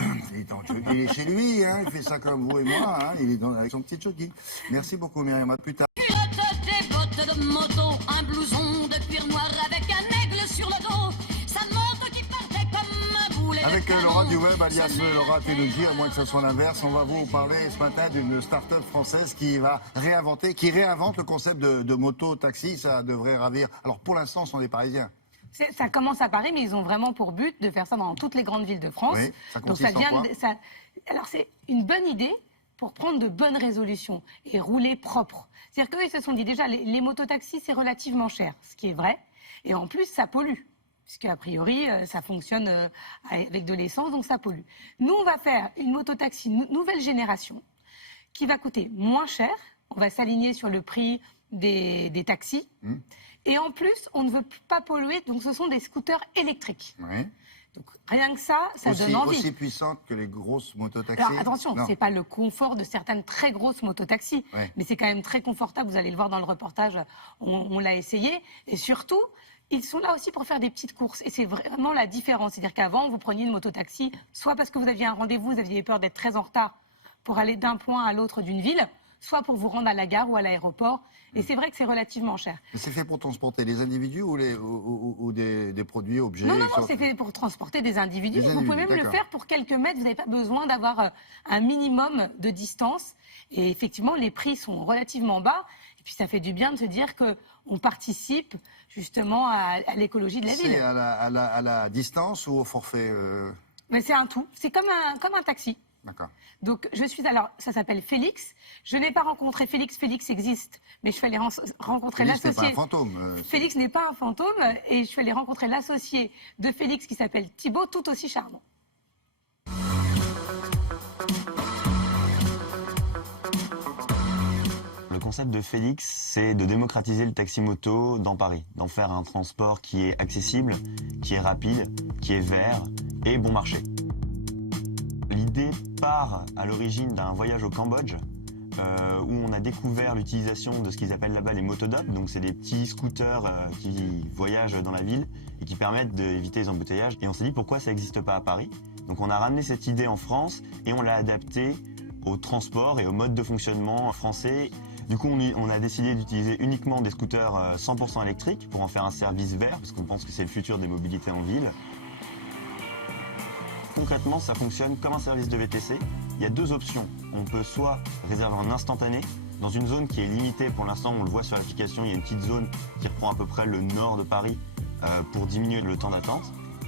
Il est chez lui, hein, il fait ça comme vous et moi, hein, il est avec son petit jogging. Merci beaucoup Myriam, à plus tard. Des bottes de moto, un blouson de cuir noir avec un aigle sur le dos. Sa moto qui partait comme un boulet. Avec Laura du Web, alias Laura Télégie, à moins que ce soit l'inverse, on va vous parler ce matin d'une start-up française qui réinvente le concept de moto-taxi. Ça devrait ravir. Alors pour l'instant, ce sont des Parisiens. Ça commence à Paris, mais ils ont vraiment pour but de faire ça dans toutes les grandes villes de France. Oui, ça Donc consiste en quoi alors c'est une bonne idée pour prendre de bonnes résolutions et rouler propre. C'est-à-dire qu'eux, ils se sont dit déjà, les mototaxis, c'est relativement cher, ce qui est vrai. Et en plus, ça pollue, puisque a priori, ça fonctionne avec de l'essence, donc ça pollue. Nous, on va faire une mototaxi nouvelle génération qui va coûter moins cher. On va s'aligner sur le prix des taxis. Et en plus, on ne veut pas polluer, donc ce sont des scooters électriques. Oui. Donc rien que ça donne envie. Aussi puissante que les grosses mototaxis. Alors attention, c'est pas le confort de certaines très grosses mototaxis, mais c'est quand même très confortable. Vous allez le voir dans le reportage, on l'a essayé. Et surtout, ils sont là aussi pour faire des petites courses. Et c'est vraiment la différence. C'est-à-dire qu'avant, vous preniez une mototaxi, soit parce que vous aviez un rendez-vous, vous aviez peur d'être très en retard pour aller d'un point à l'autre d'une ville, soit pour vous rendre à la gare ou à l'aéroport. Et c'est vrai que c'est relativement cher. Mais c'est fait pour transporter les individus ou des produits, objets? Non, c'est fait pour transporter des individus. Vous pouvez même le faire pour quelques mètres. Vous n'avez pas besoin d'avoir un minimum de distance. Et effectivement, les prix sont relativement bas. Et puis, ça fait du bien de se dire qu'on participe justement à l'écologie de la ville. C'est à la distance ou au forfait Mais c'est un tout. C'est comme un taxi. D'accord. Donc, ça s'appelle Félix. Je n'ai pas rencontré Félix. Félix existe, mais je suis allée rencontrer l'associé. Félix n'est pas un fantôme. Félix n'est pas un fantôme, et je suis allée rencontrer l'associé de Félix qui s'appelle Thibaut, tout aussi charmant. Le concept de Félix, c'est de démocratiser le taxi-moto dans Paris, d'en faire un transport qui est accessible, qui est rapide, qui est vert et bon marché. L'idée part à l'origine d'un voyage au Cambodge où on a découvert l'utilisation de ce qu'ils appellent là-bas les motodop. Donc c'est des petits scooters qui voyagent dans la ville et qui permettent d'éviter les embouteillages. Et on s'est dit pourquoi ça n'existe pas à Paris. Donc on a ramené cette idée en France et on l'a adaptée au transport et au mode de fonctionnement français. Du coup, on a décidé d'utiliser uniquement des scooters 100% électriques pour en faire un service vert, parce qu'on pense que c'est le futur des mobilités en ville. Concrètement, ça fonctionne comme un service de VTC. Il y a deux options. On peut soit réserver en instantané, dans une zone qui est limitée. Pour l'instant, on le voit sur l'application, il y a une petite zone qui reprend à peu près le nord de Paris pour diminuer le temps d'attente.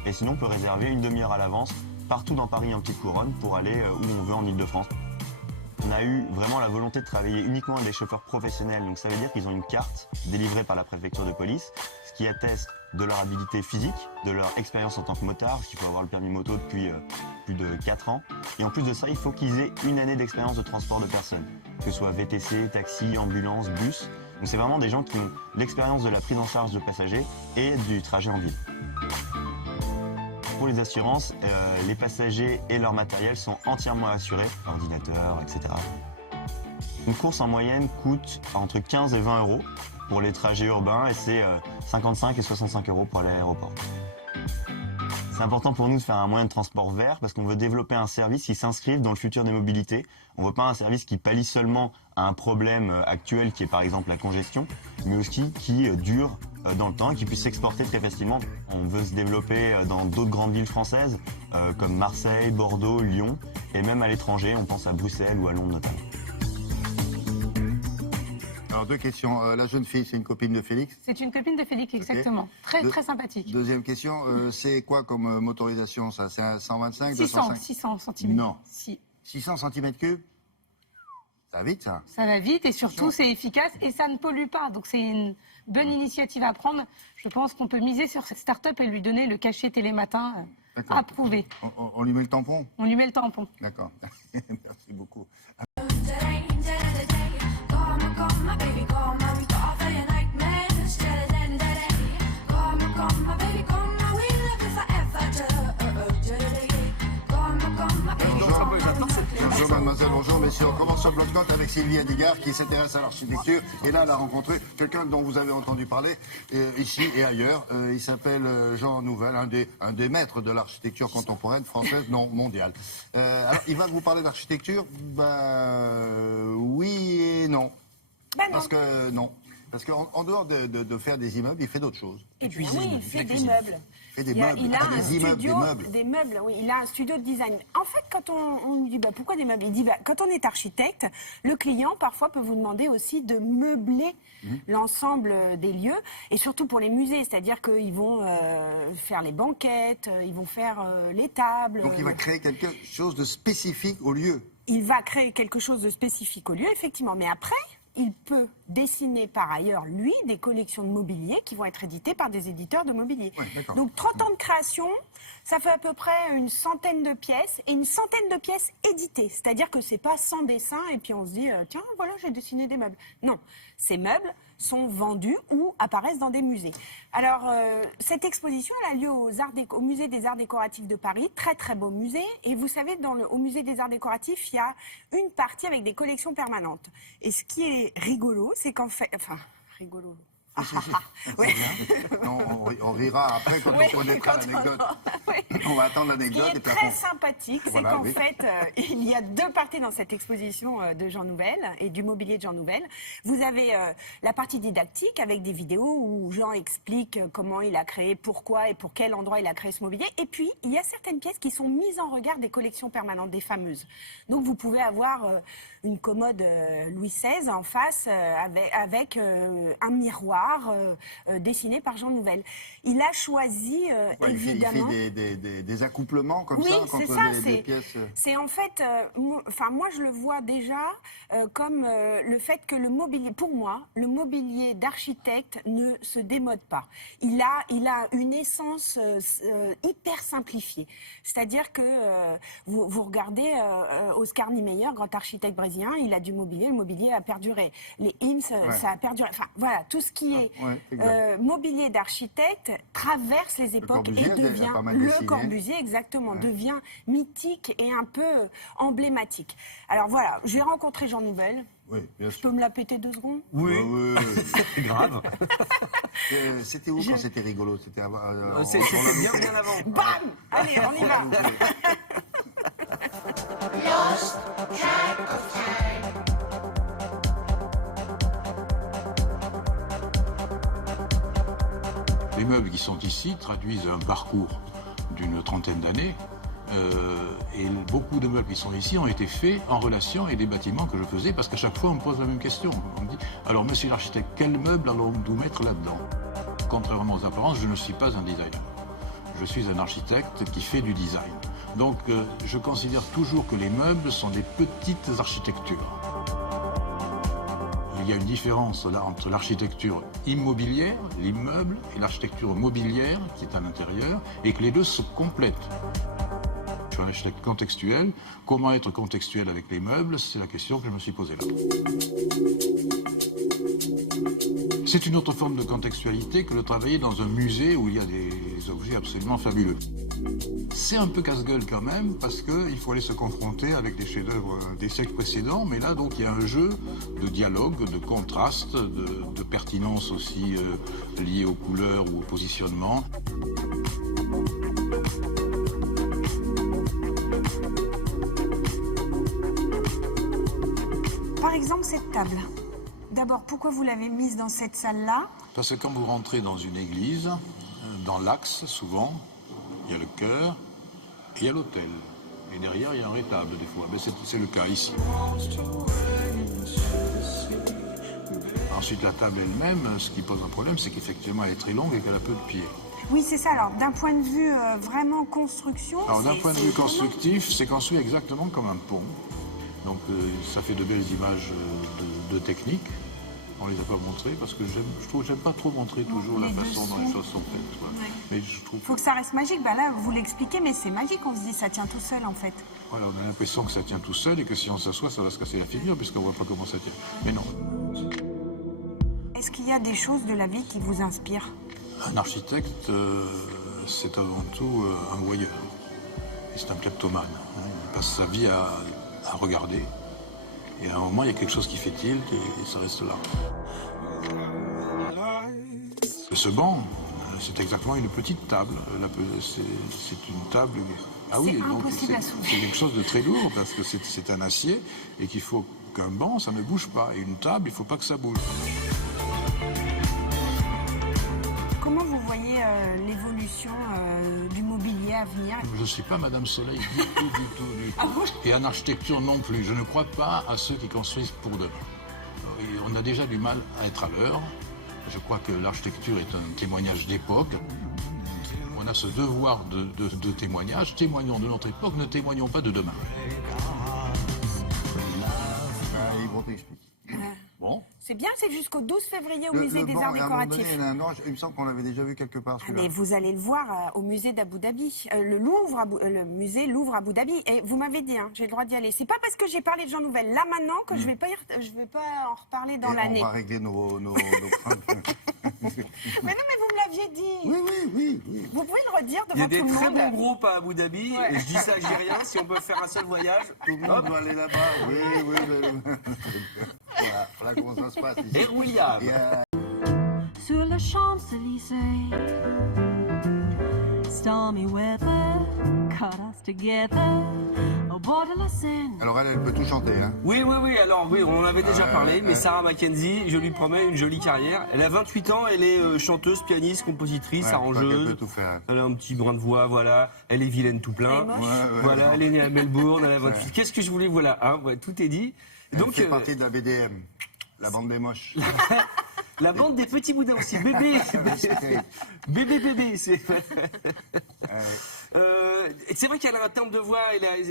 Et sinon, on peut réserver une demi-heure à l'avance, partout dans Paris en petite couronne, pour aller où on veut en Ile-de-France. On a eu vraiment la volonté de travailler uniquement avec des chauffeurs professionnels. Donc ça veut dire qu'ils ont une carte délivrée par la préfecture de police, ce qui atteste de leur habilité physique, de leur expérience en tant que motard, parce qu'il faut avoir le permis moto depuis plus de 4 ans. Et en plus de ça, il faut qu'ils aient une année d'expérience de transport de personnes, que ce soit VTC, taxi, ambulance, bus. Donc c'est vraiment des gens qui ont l'expérience de la prise en charge de passagers et du trajet en ville. Pour les assurances, les passagers et leur matériel sont entièrement assurés, ordinateurs, etc. Une course en moyenne coûte entre 15 et 20 euros pour les trajets urbains et c'est 55 et 65 euros pour aller à l'aéroport. C'est important pour nous de faire un moyen de transport vert parce qu'on veut développer un service qui s'inscrive dans le futur des mobilités. On ne veut pas un service qui pallie seulement à un problème actuel qui est par exemple la congestion, mais aussi qui dure dans le temps et qui puisse s'exporter très facilement. On veut se développer dans d'autres grandes villes françaises comme Marseille, Bordeaux, Lyon et même à l'étranger, on pense à Bruxelles ou à Londres notamment. Alors, deux questions. La jeune fille, c'est une copine de Félix? C'est une copine de Félix, exactement. Très, très sympathique. Deuxième question, c'est quoi comme motorisation, ça? C'est un 125, 600 cm. Non. 600 cm3? Ça va vite, ça? Ça va vite et surtout, c'est efficace et ça ne pollue pas. Donc, c'est une bonne initiative à prendre. Je pense qu'on peut miser sur cette start-up et lui donner le cachet télématin approuvé. On lui met le tampon? On lui met le tampon. D'accord. Merci beaucoup. Bonjour mademoiselle, bonjour messieurs. On commence ce bloc-notes avec Sylvie Adigard qui s'intéresse à l'architecture. Et là, elle a rencontré quelqu'un dont vous avez entendu parler ici et ailleurs. Il s'appelle Jean Nouvel, un des maîtres de l'architecture contemporaine française, non mondiale. Alors, il va vous parler d'architecture? Oui et non. Parce que non. Parce qu'en dehors de faire des immeubles, il fait d'autres choses. Et puis oui, il fait des meubles. Il a un studio, des meubles, oui. Il a un studio de design. En fait, quand on lui dit pourquoi des meubles, il dit quand on est architecte, le client parfois peut vous demander aussi de meubler l'ensemble des lieux, et surtout pour les musées, c'est-à-dire qu'ils vont faire les banquettes, ils vont faire les tables. Donc il va créer quelque chose de spécifique au lieu. Il va créer quelque chose de spécifique au lieu, effectivement. Mais après, il peut dessiner par ailleurs, lui, des collections de mobilier qui vont être éditées par des éditeurs de mobilier. Ouais, donc 30 ans de création, ça fait à peu près une centaine de pièces et une centaine de pièces éditées. C'est-à-dire que c'est pas sans dessin et puis on se dit tiens, voilà, j'ai dessiné des meubles. Non, ces meubles sont vendus ou apparaissent dans des musées. Alors, cette exposition, elle a lieu au Musée des Arts Décoratifs de Paris, très très beau musée. Et vous savez, au Musée des Arts Décoratifs, il y a une partie avec des collections permanentes. Et ce qui est rigolo, c'est qu'en fait... Enfin, rigolo... Ouais. Non, on rira après quand on connaîtra l'anecdote. On va attendre l'anecdote. Ce qui est très sympathique, c'est qu'en fait, il y a deux parties dans cette exposition de Jean Nouvel et du mobilier de Jean Nouvel. Vous avez la partie didactique avec des vidéos où Jean explique comment il a créé, pourquoi et pour quel endroit il a créé ce mobilier. Et puis, il y a certaines pièces qui sont mises en regard des collections permanentes, des fameuses. Donc, vous pouvez avoir une commode Louis XVI en face avec un miroir dessiné par Jean Nouvel. Il a choisi évidemment... Il fait des accouplements comme ça contre des pièces... C'est en fait... moi, je le vois déjà comme le fait que le mobilier... Pour moi, le mobilier d'architecte ne se démode pas. Il a une essence hyper simplifiée. C'est-à-dire que vous regardez Oscar Niemeyer, grand architecte brésilien, il a du mobilier, le mobilier a perduré. Les IMS, ça a perduré. Enfin, voilà, tout ce qui est mobilier d'architecte traverse les époques et devient le Corbusier, exactement, devient mythique et un peu emblématique. Alors voilà, j'ai rencontré Jean Nouvel. Oui, bien sûr. Je peux me la péter 2 secondes? Oui. C'est grave. C'était où quand c'était rigolo? C'était bien avant. Bam! Allez, on y va. Lost track of time. Les meubles qui sont ici traduisent un parcours d'une trentaine d'années. Et beaucoup de meubles qui sont ici ont été faits en relation avec des bâtiments que je faisais, parce qu'à chaque fois on me pose la même question. On me dit, alors monsieur l'architecte, quel meuble allons-nous mettre là-dedans? Contrairement aux apparences, je ne suis pas un designer. Je suis un architecte qui fait du design. Donc je considère toujours que les meubles sont des petites architectures. Il y a une différence là entre l'architecture immobilière, l'immeuble, et l'architecture mobilière, qui est à l'intérieur, et que les deux se complètent. Je suis un architecte contextuel. Comment être contextuel avec les meubles? C'est la question que je me suis posée là. C'est une autre forme de contextualité que de travailler dans un musée où il y a des objets absolument fabuleux. C'est un peu casse-gueule quand même, parce qu'il faut aller se confronter avec des chefs-d'œuvre des siècles précédents, mais là, donc, il y a un jeu de dialogue, de contraste, de pertinence aussi liée aux couleurs ou au positionnement. Par exemple, cette table. D'abord, pourquoi vous l'avez mise dans cette salle-là? Parce que quand vous rentrez dans une église, dans l'axe, souvent, il y a le chœur et il y a l'autel. Et derrière, il y a un rétable, des fois. Mais c'est le cas ici. Ensuite, la table elle-même, ce qui pose un problème, c'est qu'effectivement, elle est très longue et qu'elle a peu de pieds. Oui, c'est ça. Alors, d'un point de vue vraiment construction... Alors, d'un point de vue constructif, c'est construit exactement comme un pont. Donc, ça fait de belles images de technique. On ne les a pas montrées parce que j'aime pas trop montrer toujours la façon dont les choses sont faites. Quoi. Ouais. Mais je trouve... Il faut que ça reste magique. Ben là, vous l'expliquez, mais c'est magique. On se dit, ça tient tout seul, en fait. Voilà, on a l'impression que ça tient tout seul et que si on s'assoit, ça va se casser la figure puisqu'on ne voit pas comment ça tient. Mais non. Est-ce qu'il y a des choses de la vie qui vous inspirent? Un architecte, c'est avant tout un voyeur. Et c'est un kleptomane. Hein. Il passe sa vie à regarder. Et à un moment, il y a quelque chose qui fait tilt et ça reste là. Ce banc, c'est exactement une petite table. C'est une table... Ah oui, donc c'est quelque chose de très lourd parce que c'est un acier et qu'il faut qu'un banc, ça ne bouge pas. Et une table, il ne faut pas que ça bouge. Comment vous voyez l'évolution du mobilier à venir? Je ne suis pas Madame Soleil du tout. Ah bon? Et en architecture non plus. Je ne crois pas à ceux qui construisent pour demain. Et on a déjà du mal à être à l'heure. Je crois que l'architecture est un témoignage d'époque. On a ce devoir de témoignage. Témoignons de notre époque, ne témoignons pas de demain. Ils vont t'expliquer. Bon. C'est bien, c'est jusqu'au 12 février au Le musée des banc, Arts à un moment donné, Décoratifs. il y a un ange. Il me semble qu'on l'avait déjà vu quelque part, celui-là. Mais vous allez le voir au musée d'Abu Dhabi, le musée Louvre Abu Dhabi. Et vous m'avez dit, hein, j'ai le droit d'y aller. C'est pas parce que j'ai parlé de Jean Nouvel là maintenant que je vais pas en reparler dans l'année. On va régler nos problèmes. Mais non, mais vous me l'aviez dit. Oui. Vous pouvez le redire devant tout le monde. Il y a des très bons groupes à Abu Dhabi. Ouais. Et je dis ça, je dis rien. Si on peut faire un seul voyage, Tout le monde doit aller là-bas. Oui. Voilà comment ça se passe ici. Et William. Sur les Champs-Élysées, stormy weather caught us together au bord de la Seine. Alors elle peut tout chanter, hein? Oui. Alors oui, on en avait déjà parlé. Mais Sarah Mackenzie, je lui promets une jolie carrière. Elle a 28 ans. Elle est chanteuse, pianiste, compositrice, arrangeuse. Elle peut tout faire. Elle a un petit brin de voix, voilà. Elle est vilaine tout plein. Voilà, elle est née à Melbourne. Elle a 28. Qu'est-ce que je voulais, voilà, hein, ouais, tout est dit. Donc fait partie de la BDM, la bande des moches. La bande des petits boudins aussi, bébé. Bébé. C'est vrai qu'elle a un timbre de voix,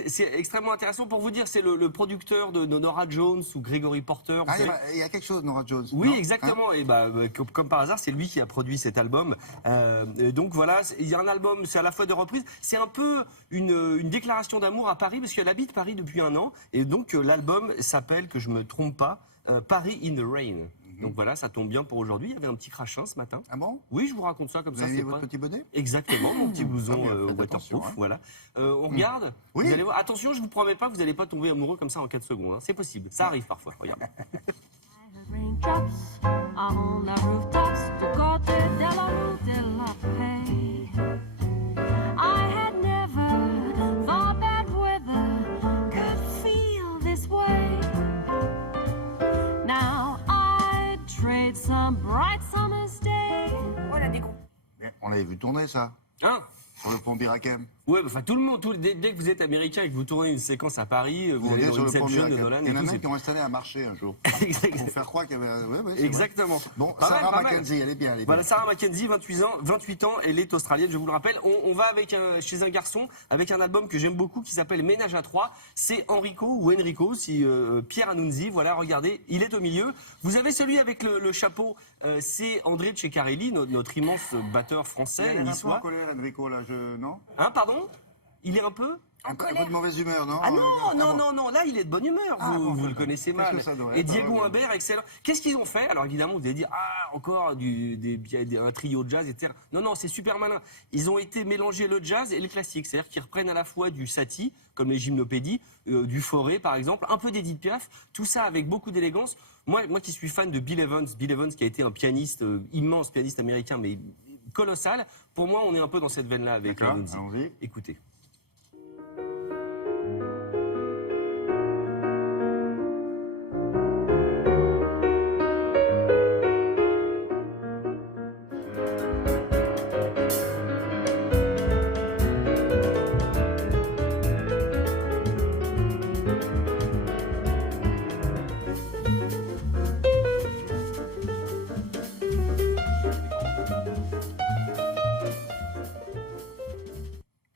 c'est extrêmement intéressant. Pour vous dire, c'est le producteur de Norah Jones ou Gregory Porter. Il y a quelque chose, Norah Jones. Oui, non, exactement. Hein? Et comme par hasard, c'est lui qui a produit cet album. Donc voilà, il y a un album, c'est à la fois de reprises. C'est un peu une déclaration d'amour à Paris, parce qu'elle habite Paris depuis 1 an. Et donc l'album s'appelle, que je me trompe pas, Paris in the Rain. Donc voilà, ça tombe bien pour aujourd'hui. Il y avait un petit crachin ce matin. Ah bon? Oui, je vous raconte ça comme ça. Vous avez mis votre petit bonnet? Exactement, mon petit blouson waterproof. attention, hein. Voilà. On regarde. Oui. Vous allez voir. Attention, je vous promets pas que vous n'allez pas tomber amoureux comme ça en 4 secondes. Hein. C'est possible. Ça arrive parfois. Regarde. Raindrops on the rooftops to Corte de la Rue de la Paix. I had never thought that weather could feel this way. Now I trade some bright summer's day. Voilà des gros. On l'avait vu tourner, ça. Hein? Sur le pont Birakem. Ouais, enfin tout le monde, dès que vous êtes américain et que vous tournez une séquence à Paris, vous allez dans Inception de Nolan. Il y en a et tout, même qui ont installé un marché un jour. Pour faire croire qu'il y avait. Ouais, exactement. Bon, Pas Sarah mal. Mackenzie, elle est bien. Voilà, Sarah Mackenzie, 28 ans, elle est australienne, je vous le rappelle. On va chez un garçon avec un album que j'aime beaucoup qui s'appelle Ménage à 3. C'est Enrico, si Pierre Annunzi. Voilà, regardez, il est au milieu. Vous avez celui avec le chapeau, c'est André Ceccarelli, notre immense batteur français, Il est un peu en niçois. colère, Enrico, là, non? Hein, pardon? Il est un peu? Un peu de mauvaise humeur, non? Ah non, là il est de bonne humeur, vous le connaissez mal. Que ça doit Et être, Diego Humbert, excellent. Qu'est-ce qu'ils ont fait? Alors évidemment, vous allez dire, encore un trio de jazz, etc. Non, c'est super malin. Ils ont été mélanger le jazz et le classique, c'est-à-dire qu'ils reprennent à la fois du Satie, comme les gymnopédies, du Fauré par exemple, un peu d'Edith Piaf, tout ça avec beaucoup d'élégance. Moi qui suis fan de Bill Evans qui a été un pianiste, immense pianiste américain, mais colossal, pour moi on est un peu dans cette veine-là avec Annunzi. Écoutez.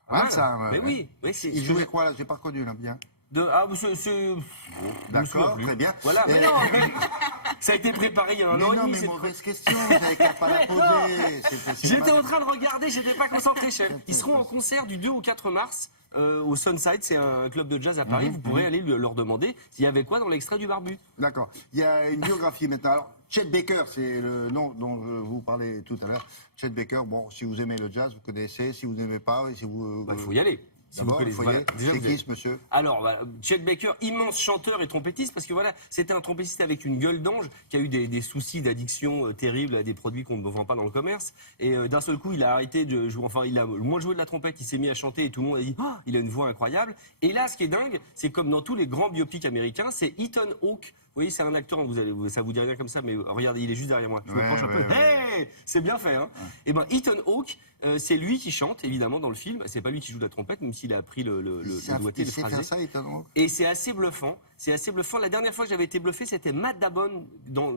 Ah, ça, Mais oui, il jouait quoi là? J'ai pas reconnu là, bien. D'accord, très bien. Voilà, mais non, ça a été préparé il y a un an et demi. Mais mauvaise question, j'avais qu'à pas la poser. J'étais en train de regarder, j'étais pas concentré, chef. Ils seront en concert du 2 au 4 mars au Sunside, c'est un club de jazz à Paris. Vous pourrez aller leur demander s'il y avait quoi dans l'extrait du Barbu. D'accord. Il y a une biographie maintenant. Alors, Chet Baker, c'est le nom dont je vous parlais tout à l'heure. Chet Baker, bon, si vous aimez le jazz, vous connaissez. Si vous n'aimez pas, si vous... Il faut y aller. Si vous connaissez, voilà. déjà, C'est vous qui êtes- ce monsieur? Alors, voilà, Chet Baker, immense chanteur et trompettiste, parce que voilà, c'était un trompettiste avec une gueule d'ange, qui a eu des soucis d'addiction terribles à des produits qu'on ne vend pas dans le commerce. Et d'un seul coup, il a arrêté de jouer, enfin, il a moins joué de la trompette, il s'est mis à chanter et tout le monde a dit, ah, il a une voix incroyable. Et là, ce qui est dingue, c'est comme dans tous les grands biopics américains, c'est Ethan Hawke. Vous voyez, c'est un acteur, ça vous dit rien comme ça, mais regardez, il est juste derrière moi. Je me penche un peu. Hey, c'est bien fait, hein. Et ben, Ethan Hawke, c'est lui qui chante, évidemment, dans le film. C'est pas lui qui joue de la trompette, même s'il a appris le doigté, le Il sait phrasé. faire ça, Ethan Hawke? Et c'est assez bluffant. C'est assez bluffant. La dernière fois que j'avais été bluffé, c'était Matt Damon dans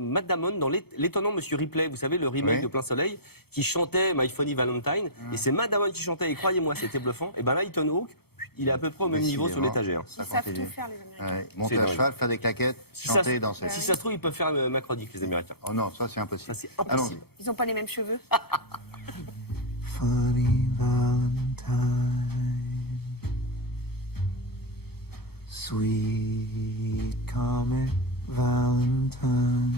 l'étonnant Monsieur Ripley. Vous savez, le remake Oui. de Plein Soleil, qui chantait My Funny Valentine. Et c'est Matt Damon qui chantait. Et croyez-moi, c'était bluffant. Et ben là, Ethan Hawke, il est à peu près au même niveau sur l'étagère. Ils savent tout faire, les Américains. Monter C'est à dingue. cheval, faire des claquettes, chanter, danser. Si ça se trouve, ils peuvent faire Macrodique, les Américains. Oh non, ça c'est impossible. Ça, c'est impossible. Ils n'ont pas les mêmes cheveux. Funny Valentine, sweet comic Valentine,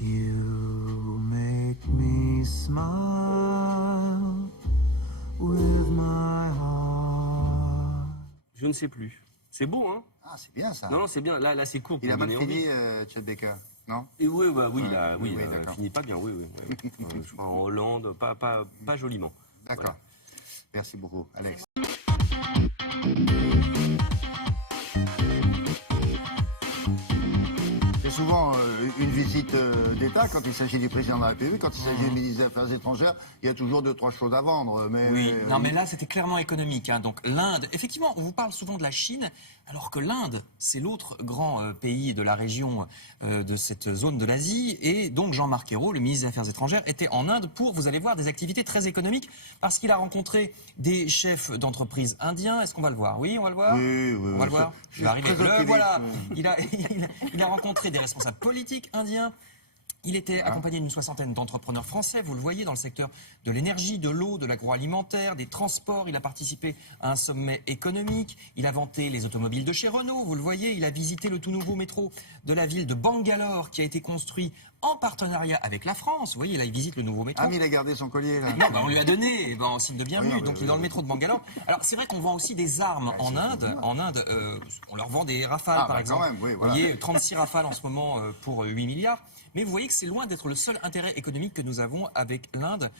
you make me smile with my heart. Je ne sais plus. C'est beau, hein? Ah, c'est bien ça. Non, c'est bien. Là, c'est court. Il a pour mal donner fini, envie. Chet Baker, non? Et oui, il d'accord. finit pas bien, oui. Je crois en Hollande, pas joliment. D'accord. Voilà. Merci beaucoup, Alex. C'est souvent une visite d'État quand il s'agit du président de la République. Quand il s'agit du ministre des Affaires étrangères, il y a toujours 2-3 choses à vendre. Mais, Oui, non, mais là, c'était clairement économique. Hein. Donc, l'Inde, effectivement, on vous parle souvent de la Chine, alors que l'Inde, c'est l'autre grand pays de la région de cette zone de l'Asie. Et donc, Jean-Marc Ayrault, le ministre des Affaires étrangères, était en Inde pour, vous allez voir, des activités très économiques, parce qu'il a rencontré des chefs d'entreprises indiens. Est-ce qu'on va le voir? Oui, on va le voir? Oui, On va le voir? Je Je vais arriver. très Le optimiste. voilà. Il a rencontré des responsables politiques indiens. Il était accompagné d'une soixantaine d'entrepreneurs français, vous le voyez, dans le secteur de l'énergie, de l'eau, de l'agroalimentaire, des transports. Il a participé à un sommet économique. Il a vanté les automobiles de chez Renault, vous le voyez. Il a visité le tout nouveau métro de la ville de Bangalore, qui a été construit en partenariat avec la France. Vous voyez, là, il visite le nouveau métro. Ah, mais il a gardé son collier, là. Non, on lui a donné en signe de bienvenue. Oui, Donc, il est dans le métro de Bangalore. Alors, c'est vrai qu'on vend aussi des armes en Inde. En Inde, on leur vend des Rafales, par exemple. Quand même, oui, voilà. Vous voyez, 36 Rafales en ce moment pour 8 milliards. Mais vous voyez que c'est loin d'être le seul intérêt économique que nous avons avec l'Inde.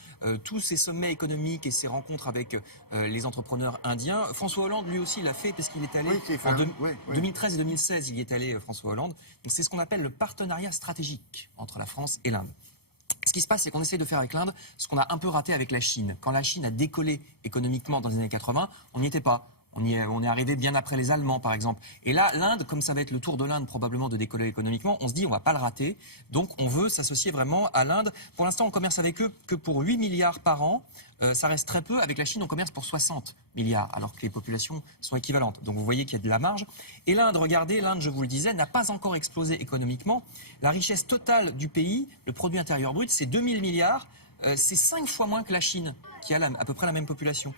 Tous ces sommets économiques et ces rencontres avec les entrepreneurs indiens. François Hollande, lui aussi, l'a fait parce qu'il est allé en 2013 et 2016. Il y est allé, François Hollande. Donc c'est ce qu'on appelle le partenariat stratégique entre la France et l'Inde. Ce qui se passe, c'est qu'on essaie de faire avec l'Inde ce qu'on a un peu raté avec la Chine. Quand la Chine a décollé économiquement dans les années 80, on n'y était pas. On est arrivé bien après les Allemands, par exemple. Et là, l'Inde, comme ça va être le tour de l'Inde probablement de décoller économiquement, on se dit on va pas le rater. Donc on veut s'associer vraiment à l'Inde. Pour l'instant, on commerce avec eux que pour 8 milliards par an. Ça reste très peu. Avec la Chine, on commerce pour 60 milliards, alors que les populations sont équivalentes. Donc vous voyez qu'il y a de la marge. Et l'Inde, regardez, l'Inde, je vous le disais, n'a pas encore explosé économiquement. La richesse totale du pays, le produit intérieur brut, c'est 2000 milliards. C'est 5 fois moins que la Chine, qui a à peu près la même population.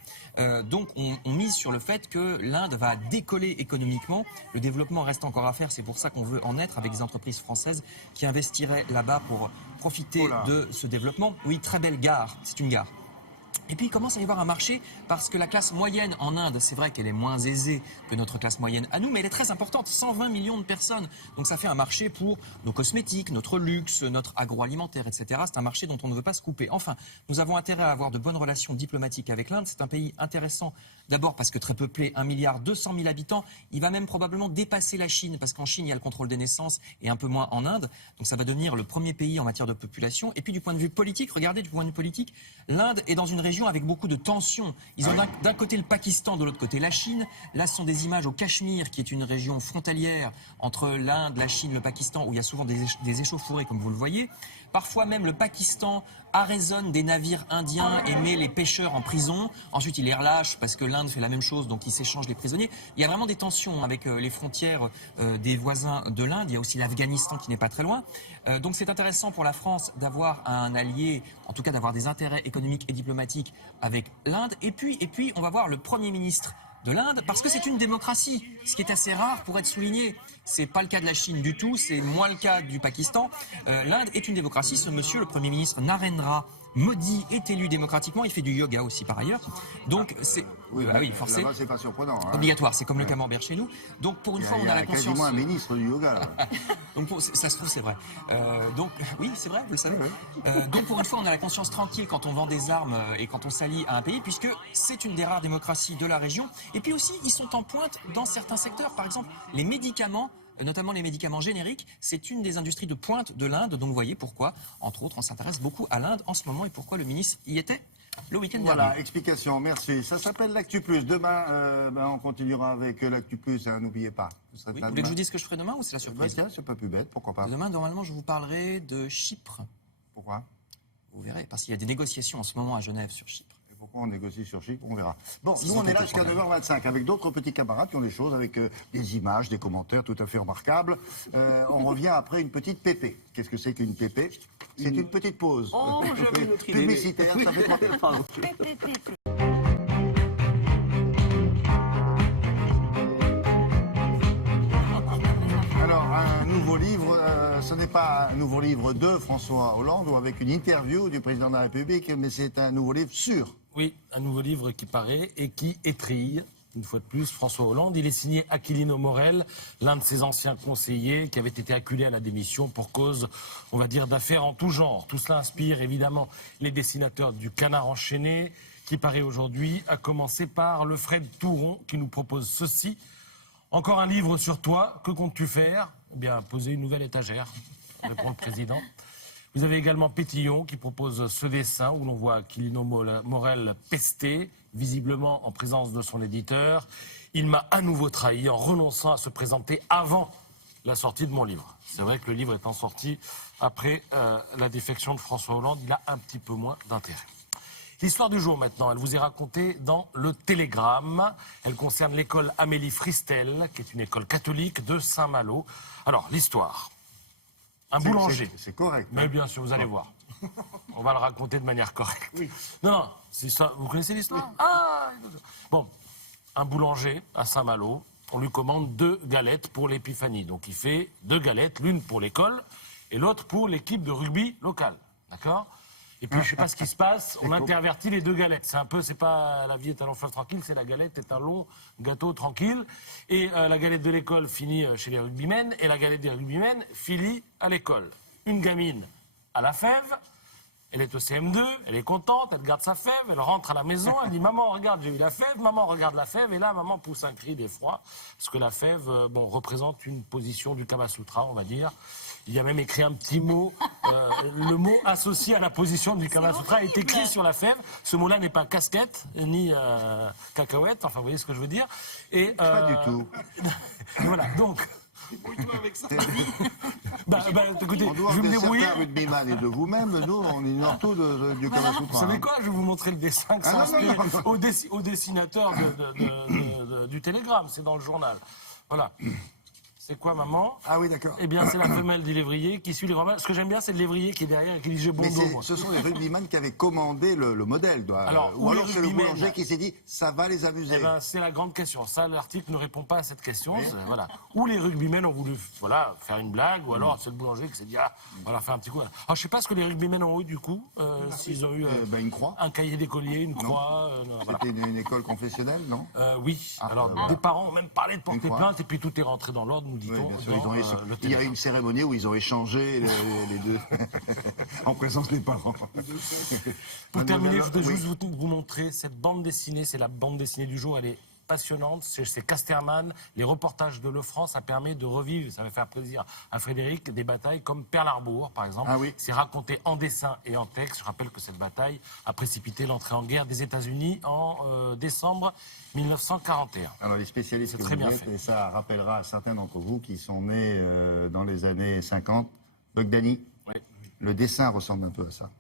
Donc on mise sur le fait que l'Inde va décoller économiquement. Le développement reste encore à faire, c'est pour ça qu'on veut en être avec des entreprises françaises qui investiraient là-bas pour profiter de ce développement. Oui, très belle gare, c'est une gare. Et puis il commence à y avoir un marché parce que la classe moyenne en Inde, c'est vrai qu'elle est moins aisée que notre classe moyenne à nous, mais elle est très importante, 120 millions de personnes. Donc ça fait un marché pour nos cosmétiques, notre luxe, notre agroalimentaire, etc. C'est un marché dont on ne veut pas se couper. Enfin, nous avons intérêt à avoir de bonnes relations diplomatiques avec l'Inde. C'est un pays intéressant, d'abord parce que très peuplé, 1,2 milliard d'habitants. Il va même probablement dépasser la Chine, parce qu'en Chine, il y a le contrôle des naissances et un peu moins en Inde. Donc ça va devenir le premier pays en matière de population. Et puis du point de vue politique, regardez, du point de vue politique, l'Inde est dans une région avec beaucoup de tensions. Ils ont d'un côté le Pakistan, de l'autre côté la Chine. Là, ce sont des images au Cachemire, qui est une région frontalière entre l'Inde, la Chine, le Pakistan, où il y a souvent des échauffourées, comme vous le voyez. Parfois même, le Pakistan arraisonne des navires indiens et met les pêcheurs en prison. Ensuite, il les relâche parce que l'Inde fait la même chose, donc ils s'échangent les prisonniers. Il y a vraiment des tensions avec les frontières des voisins de l'Inde. Il y a aussi l'Afghanistan qui n'est pas très loin. Donc c'est intéressant pour la France d'avoir un allié, en tout cas d'avoir des intérêts économiques et diplomatiques avec l'Inde. Et puis, on va voir le Premier ministre de l'Inde, parce que c'est une démocratie, ce qui est assez rare pour être souligné. C'est pas le cas de la Chine du tout, c'est moins le cas du Pakistan. L'Inde est une démocratie. Ce monsieur, le Premier ministre Narendra Modi, est élu démocratiquement. Il fait du yoga aussi par ailleurs. Donc c'est oui, forcément. Là-bas, c'est pas surprenant. Hein. Obligatoire, c'est comme le camembert chez nous. Donc pour une fois, on a la conscience. Quasiment un ministre du yoga. Là. Donc ça se trouve, c'est vrai. Donc oui, c'est vrai, vous le savez. Donc pour une fois, on a la conscience tranquille quand on vend des armes et quand on s'allie à un pays, puisque c'est une des rares démocraties de la région. Et puis aussi, ils sont en pointe dans certains secteurs. Par exemple, les médicaments. Notamment les médicaments génériques, c'est une des industries de pointe de l'Inde. Donc vous voyez pourquoi, entre autres, on s'intéresse beaucoup à l'Inde en ce moment et pourquoi le ministre y était le week-end dernier. Voilà, explication, merci. Ça s'appelle l'Actu Plus. Demain, on continuera avec l'Actu Plus, hein, n'oubliez pas. Vous voulez que je vous dise ce que je ferai demain ou c'est la surprise? Tiens, c'est pas plus bête, pourquoi pas. Demain, normalement, je vous parlerai de Chypre. Pourquoi? Vous verrez, parce qu'il y a des négociations en ce moment à Genève sur Chypre. Pourquoi on négocie sur Chypre, on verra. Bon, nous on est là jusqu'à 9h25 avec d'autres petits camarades qui ont des choses, avec des images, des commentaires tout à fait remarquables. On revient après une petite pépé. Qu'est-ce que c'est qu'une pépé? C'est une petite pause. Oh, j'avais une autre idée. Publicitaire, ça fait pas pardon. Alors, un nouveau livre, ce n'est pas un nouveau livre de François Hollande ou avec une interview du président de la République, mais c'est un nouveau livre sur. Oui, un nouveau livre qui paraît et qui étrille, une fois de plus, François Hollande. Il est signé Aquilino Morel, l'un de ses anciens conseillers qui avait été acculé à la démission pour cause, on va dire, d'affaires en tout genre. Tout cela inspire évidemment les dessinateurs du Canard enchaîné, qui paraît aujourd'hui, à commencer par le Fred Touron, qui nous propose ceci. Encore un livre sur toi, que comptes-tu faire? Eh bien, poser une nouvelle étagère, répond le président. Vous avez également Pétillon qui propose ce dessin où l'on voit Aquilino Morel pesté, visiblement en présence de son éditeur. Il m'a à nouveau trahi en renonçant à se présenter avant la sortie de mon livre. C'est vrai que le livre étant sorti après la défection de François Hollande, il a un petit peu moins d'intérêt. L'histoire du jour maintenant, elle vous est racontée dans le Télégramme. Elle concerne l'école Amélie Fristel, qui est une école catholique de Saint-Malo. Alors, l'histoire. Un boulanger. C'est correct. Mais bien sûr, vous allez voir. On va le raconter de manière correcte. Oui. Non, c'est ça. Vous connaissez l'histoire? Oui. Ah. Bon, un boulanger à Saint-Malo, on lui commande 2 galettes pour l'épiphanie. Donc il fait 2 galettes, l'une pour l'école et l'autre pour l'équipe de rugby locale. D'accord? Et puis, je ne sais pas ce qui se passe, on intervertit les 2 galettes. C'est pas la vie est un long fleuve tranquille, c'est la galette est un long gâteau tranquille. Et la galette de l'école finit chez les rugbymen, et la galette des rugbymen finit à l'école. Une gamine à la fève, elle est au CM2, elle est contente, elle garde sa fève, elle rentre à la maison, elle dit « Maman, regarde, j'ai eu la fève », maman regarde la fève, et là, maman pousse un cri d'effroi, parce que la fève, représente une position du Kama Sutra, on va dire. Il y a même écrit un petit mot, le mot associé à la position du Kama Sutra est écrit sur la fève. Ce mot-là n'est pas casquette, ni cacahuète, enfin vous voyez ce que je veux dire. Et, pas du tout. Voilà, donc... Avec ça. Écoutez, on doit je vais me débrouiller. Certains rugbyman et de vous-même, nous, on ignore tout du Kama Sutra. Vous savez quoi? Je vais vous montrer le dessin que ça inspire au dessinateur du Télégramme, c'est dans le journal. Voilà. C'est quoi, maman? Ah oui, d'accord. Eh bien, c'est la femelle du lévrier qui suit les grands-mâles. Ce que j'aime bien, c'est le lévrier qui est derrière et qui dit j'ai bon Mais dos. moi. ce sont les rugbyman qui avaient commandé le modèle. Alors, ou où les alors c'est le rugbymen- boulanger qui s'est dit ça va les amuser. Eh ben, c'est la grande question. Ça, l'article ne répond pas à cette question. Oui. Voilà. Ou les rugbymen ont voulu faire une blague, ou alors c'est le boulanger qui s'est dit on va faire un petit coup. Alors, je sais pas ce que les rugbymen ont eu du coup, s'ils ont eu une croix, un cahier d'écolier, une croix. C'était une école confessionnelle, non? Oui. Alors, voilà. des parents ont même parlé de porter Une croix. plainte, et puis tout est rentré dans l'ordre, nous Oui, dit-on. bien sûr, dans, il y le a eu téléphone. une cérémonie où ils ont échangé les deux en présence des parents. Pour terminer, je voudrais Oui. juste vous montrer cette bande dessinée. C'est la bande dessinée du jour. Elle est passionnante. C'est Casterman. Les reportages de Le France, ça permet de revivre, ça va faire plaisir à Frédéric, des batailles comme Pearl Harbor, par exemple. Ah oui. C'est raconté en dessin et en texte. Je rappelle que cette bataille a précipité l'entrée en guerre des États-Unis en décembre 1941. Alors les spécialistes C'est que très vous bien êtes, fait. et ça rappellera à certains d'entre vous qui sont nés dans les années 50, Bogdani, le dessin ressemble un peu à ça.